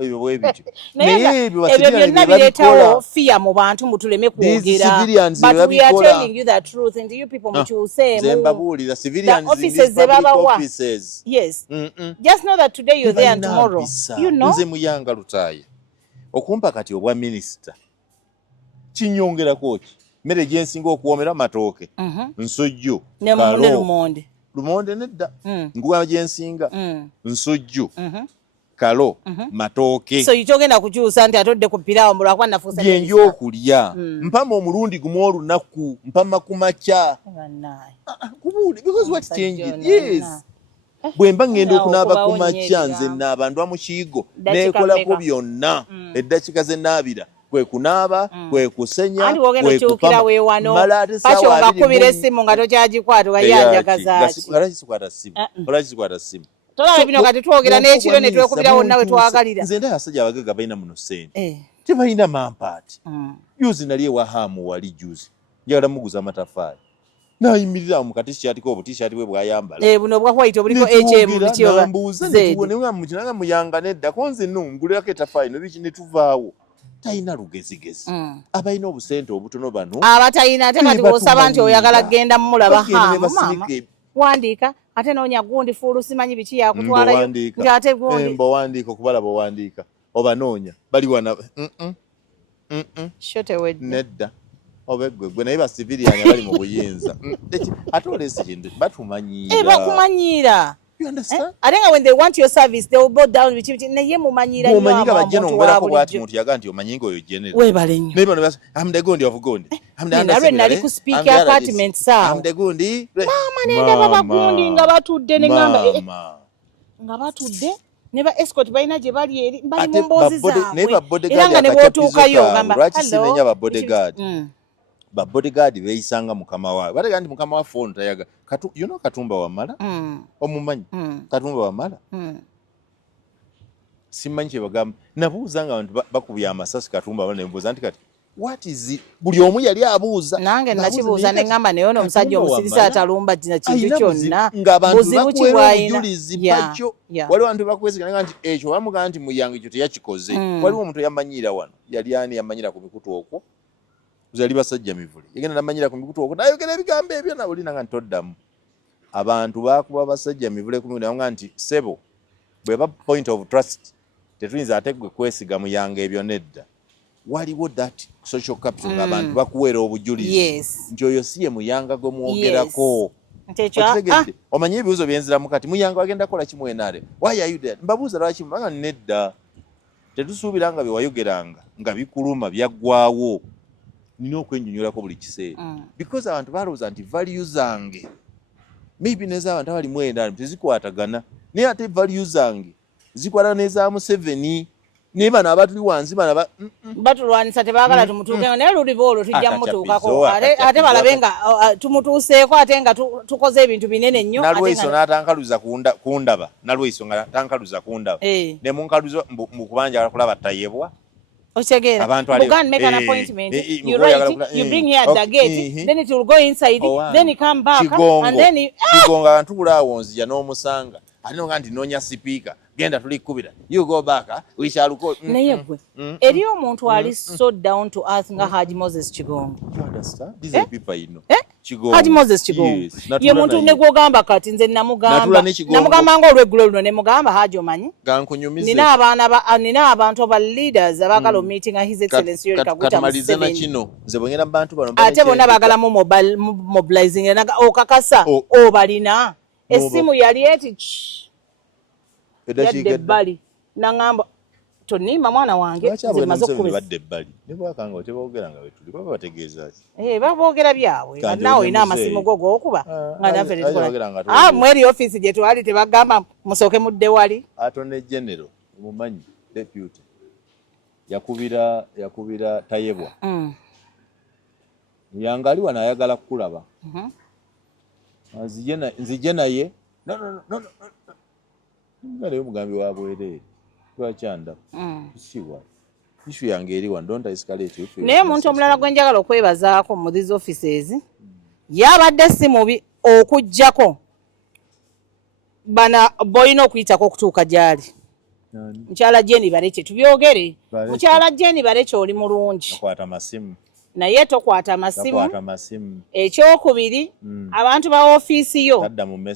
ebyo bwebityo ebyo byonna bireetawo fear mu bantu mutuleme kwogera but we are telling you the truth and you people mukyuseemu zembabuulira civilians offices ze babawa offices yes just know that today you're there and tomorrow you know nze Muyanga Lutaaya okumpa kati obwa minisita kinyongerako ki mmere gye nsinga okuwoomera matooke nsujju lumonde nedda nguwa gye nsinga nsujju kalo matooke so yikyogenda kukyusa nti atodde ku piraawo mbulwakwa nafuusa byenja okulya mpama omulundi gumu olunaku mpama ku makya kubuuli because what changed yes bwe mba ngenda okunaaba ku makya nze naaba ndwa mu kiyigo neekolako byonna eddakiika ze naabira kwe kunaaba kwe kusenya kwe kupama mala ate saawa nga kubira essimu nga tokyagikwata ogayanjagazaaki olwakisikwata simu tolaba bino kati twogera n'ekiro ne twekubira wonna we twagalira nze ndaba abasajja abagagga balina muno ssente tebalina mampaati juzi nali ewa Hamu wali juzi njagala muguza amatafaali nayimirira mu katishaati ko butishaati bwe bwayambala buno bwa white obuliko HM bukyoba mujinanga Muyanga nedda konze nungulirako etafaali no biki ne tuvaawo tayina lugezigezi abalina obusente obutono bano abatayina ate kati osaba nti oyagala genda mulaba Hamu mama wandiika ate noonya gundi fuulu simanyi biki yakutwalayo nti ate gundi mbowandiika okubalaba owandiika oba noonya bali wana shotewedde nedda obegwe naye ba civilian bali mu buyinza ate olesi kintu batumanyiira bakumanyiira you understand ate nga when they want your service they will bow down biki naye mumanyiira nnyo omanyiga bajja n'ongwerako bwati muntu yaga nti omanyinga oyo general webale nnyo naye bano basa amde gondi of gondi amde nali ku speaker apartment saa amde gondi mama nenda baba gundi nga batudde ne ngamba nga batudde ne ba escort balina gye bali eri bali mu mboozi zaabwe era nga ne bw'otuukayo ngamba lwaki simenya ba bodyguard ba bodyguard beeyisanga mukama waabwe batega nti mukama waffe ono tayaga you know Katumba Wamala omumanyi Katumba Wamala simanyi kye bagamba nabuuza nga abantu bakubya amasasi Katumba Wamala nembuuza nti kati what is it buli omu yali abuuza nange nakibuuza ne ngamba naye ono omusajja omusirisa atalumba tina kintu kyonna buzibu ki bwayina bakyo waliwo abantu bakwezigana nti ekyo bamugamba nti Muyanga ekyo teyakikoze waliwo omuntu yamanyiira wano yali ani yamanyira ku mikutu okwo zali basajja mivule yagenda namanyira ku mikutu okwo nayogera ebigambo ebyo nawulina nga ntoddamu abantu bakuba basajja mivule ku mikutu nga nti sebo bweba point of trust tetuyinza ate gwe kwesiga Muyanga ebyo nedda waliwo that social capital ng'abantu bakuweera obujulizi nti oyo si ye Muyanga gwe mwogerako omanyi ebibuuzo byenziramu kati Muyanga wagenda kola ki mwenaale why are you there mbabuuza lwaki mbanga nedda tetusuubira nga byewayogeranga nga bikuluma byaggwaawo nina okwennyonnyolako buli kiseera because abantu balowooza nti value zange maybe n'ez'abantu abali mwenda tezikwatagana naye ate value zange zikwatana n'eza Museveni naye bano abatuli wansi bano batulwanisa tebaagala tumutuukenga naye luliba olwo tujja mutuukako ate balabe nga tumutuuseeko ate nga tukoze ebintu binene nnyo nalweiso n'atankaluza kundaba nalweiso nga tankaluza kundaba ne munkaluza mukubanja kulaba tayebwa Ochegera. You can't make an appointment. You write it, you bring here at the gate, then it will go inside, then you come back, and then you... Chigonga ntula wonzija n'omusanga. Alino nga nti nonya speaker. Genda tulikubira. You go back, we shall go. Naye gwe. Eri omuntu ali so down to earth nga Haji Moses Chigonga. You understand? These are people you know. Chigonga. Haji Moses Chigonga. Ye muntu ne gwogamba kati nze namugamba. Namugamba nga olweggulo luno ne mugamba Haji omanyi. Gankunyumize. Nina abantu aba leaders abagala meeting His Excellency Yoweri Kaguta Museveni. Kati kino nze bwengenda abantu bano. Ate bonna bagala mu mobilizing naga okakasa obalina. Esimu yali eti yadde ebbali nangamba tonimba mwana wange nze maze okukubira badde ebbali ne bwakanga oteboogera nga wetuli baba bategeeza ki baboogera byabwe naawe olina amasimu go g'okuba nga naffe tetukola mweri offisi gye twali tebagamba musooke mudde wali atone genero omumanyi deputy yakubira tayebwa Muyanga ali wano ayagala kukulaba nzije naye no ngaleyo mugambi wa bwerere lwakyanda kisiwa issue yange eri wano don't escalate naye omuntu omulala gwe njagala okwebazaako mu these offices yabadde si mubi okujjako bana boyina okuyitako okutuuka gy'ali mukyala Jeni Bareke tubyogere mukyala Jeni Bareke oli mulungi akwata masimu naye tokwata masimu ekyokubiri abantu ba ofiisi yo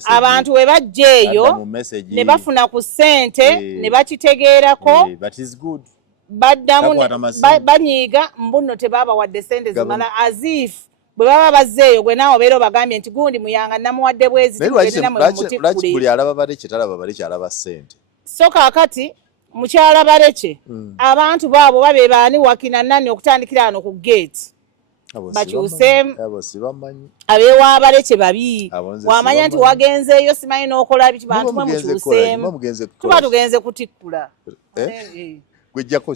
abantu we bajja eyo ne bafuna ku ssente ne bakitegeerako baddamu banyiiga mbuno tebabawadde ssente zimala azif bwe baba bazzeeyo gwe naawe obeera obagambye nti gundi muyanga namuwadde bwezi buli alaba Bareke talaba Bareke alaba ssente so kaakati mukyala Bareke abantu baabo babe baani wakina nani okutandikira ano ku gate bakyuse abeewa Bareke babi wamanya nti wagenzeeyo simanyi n'okola biki bantu mwe mukyuseemu tuba tugenze kutikkula gwe jjako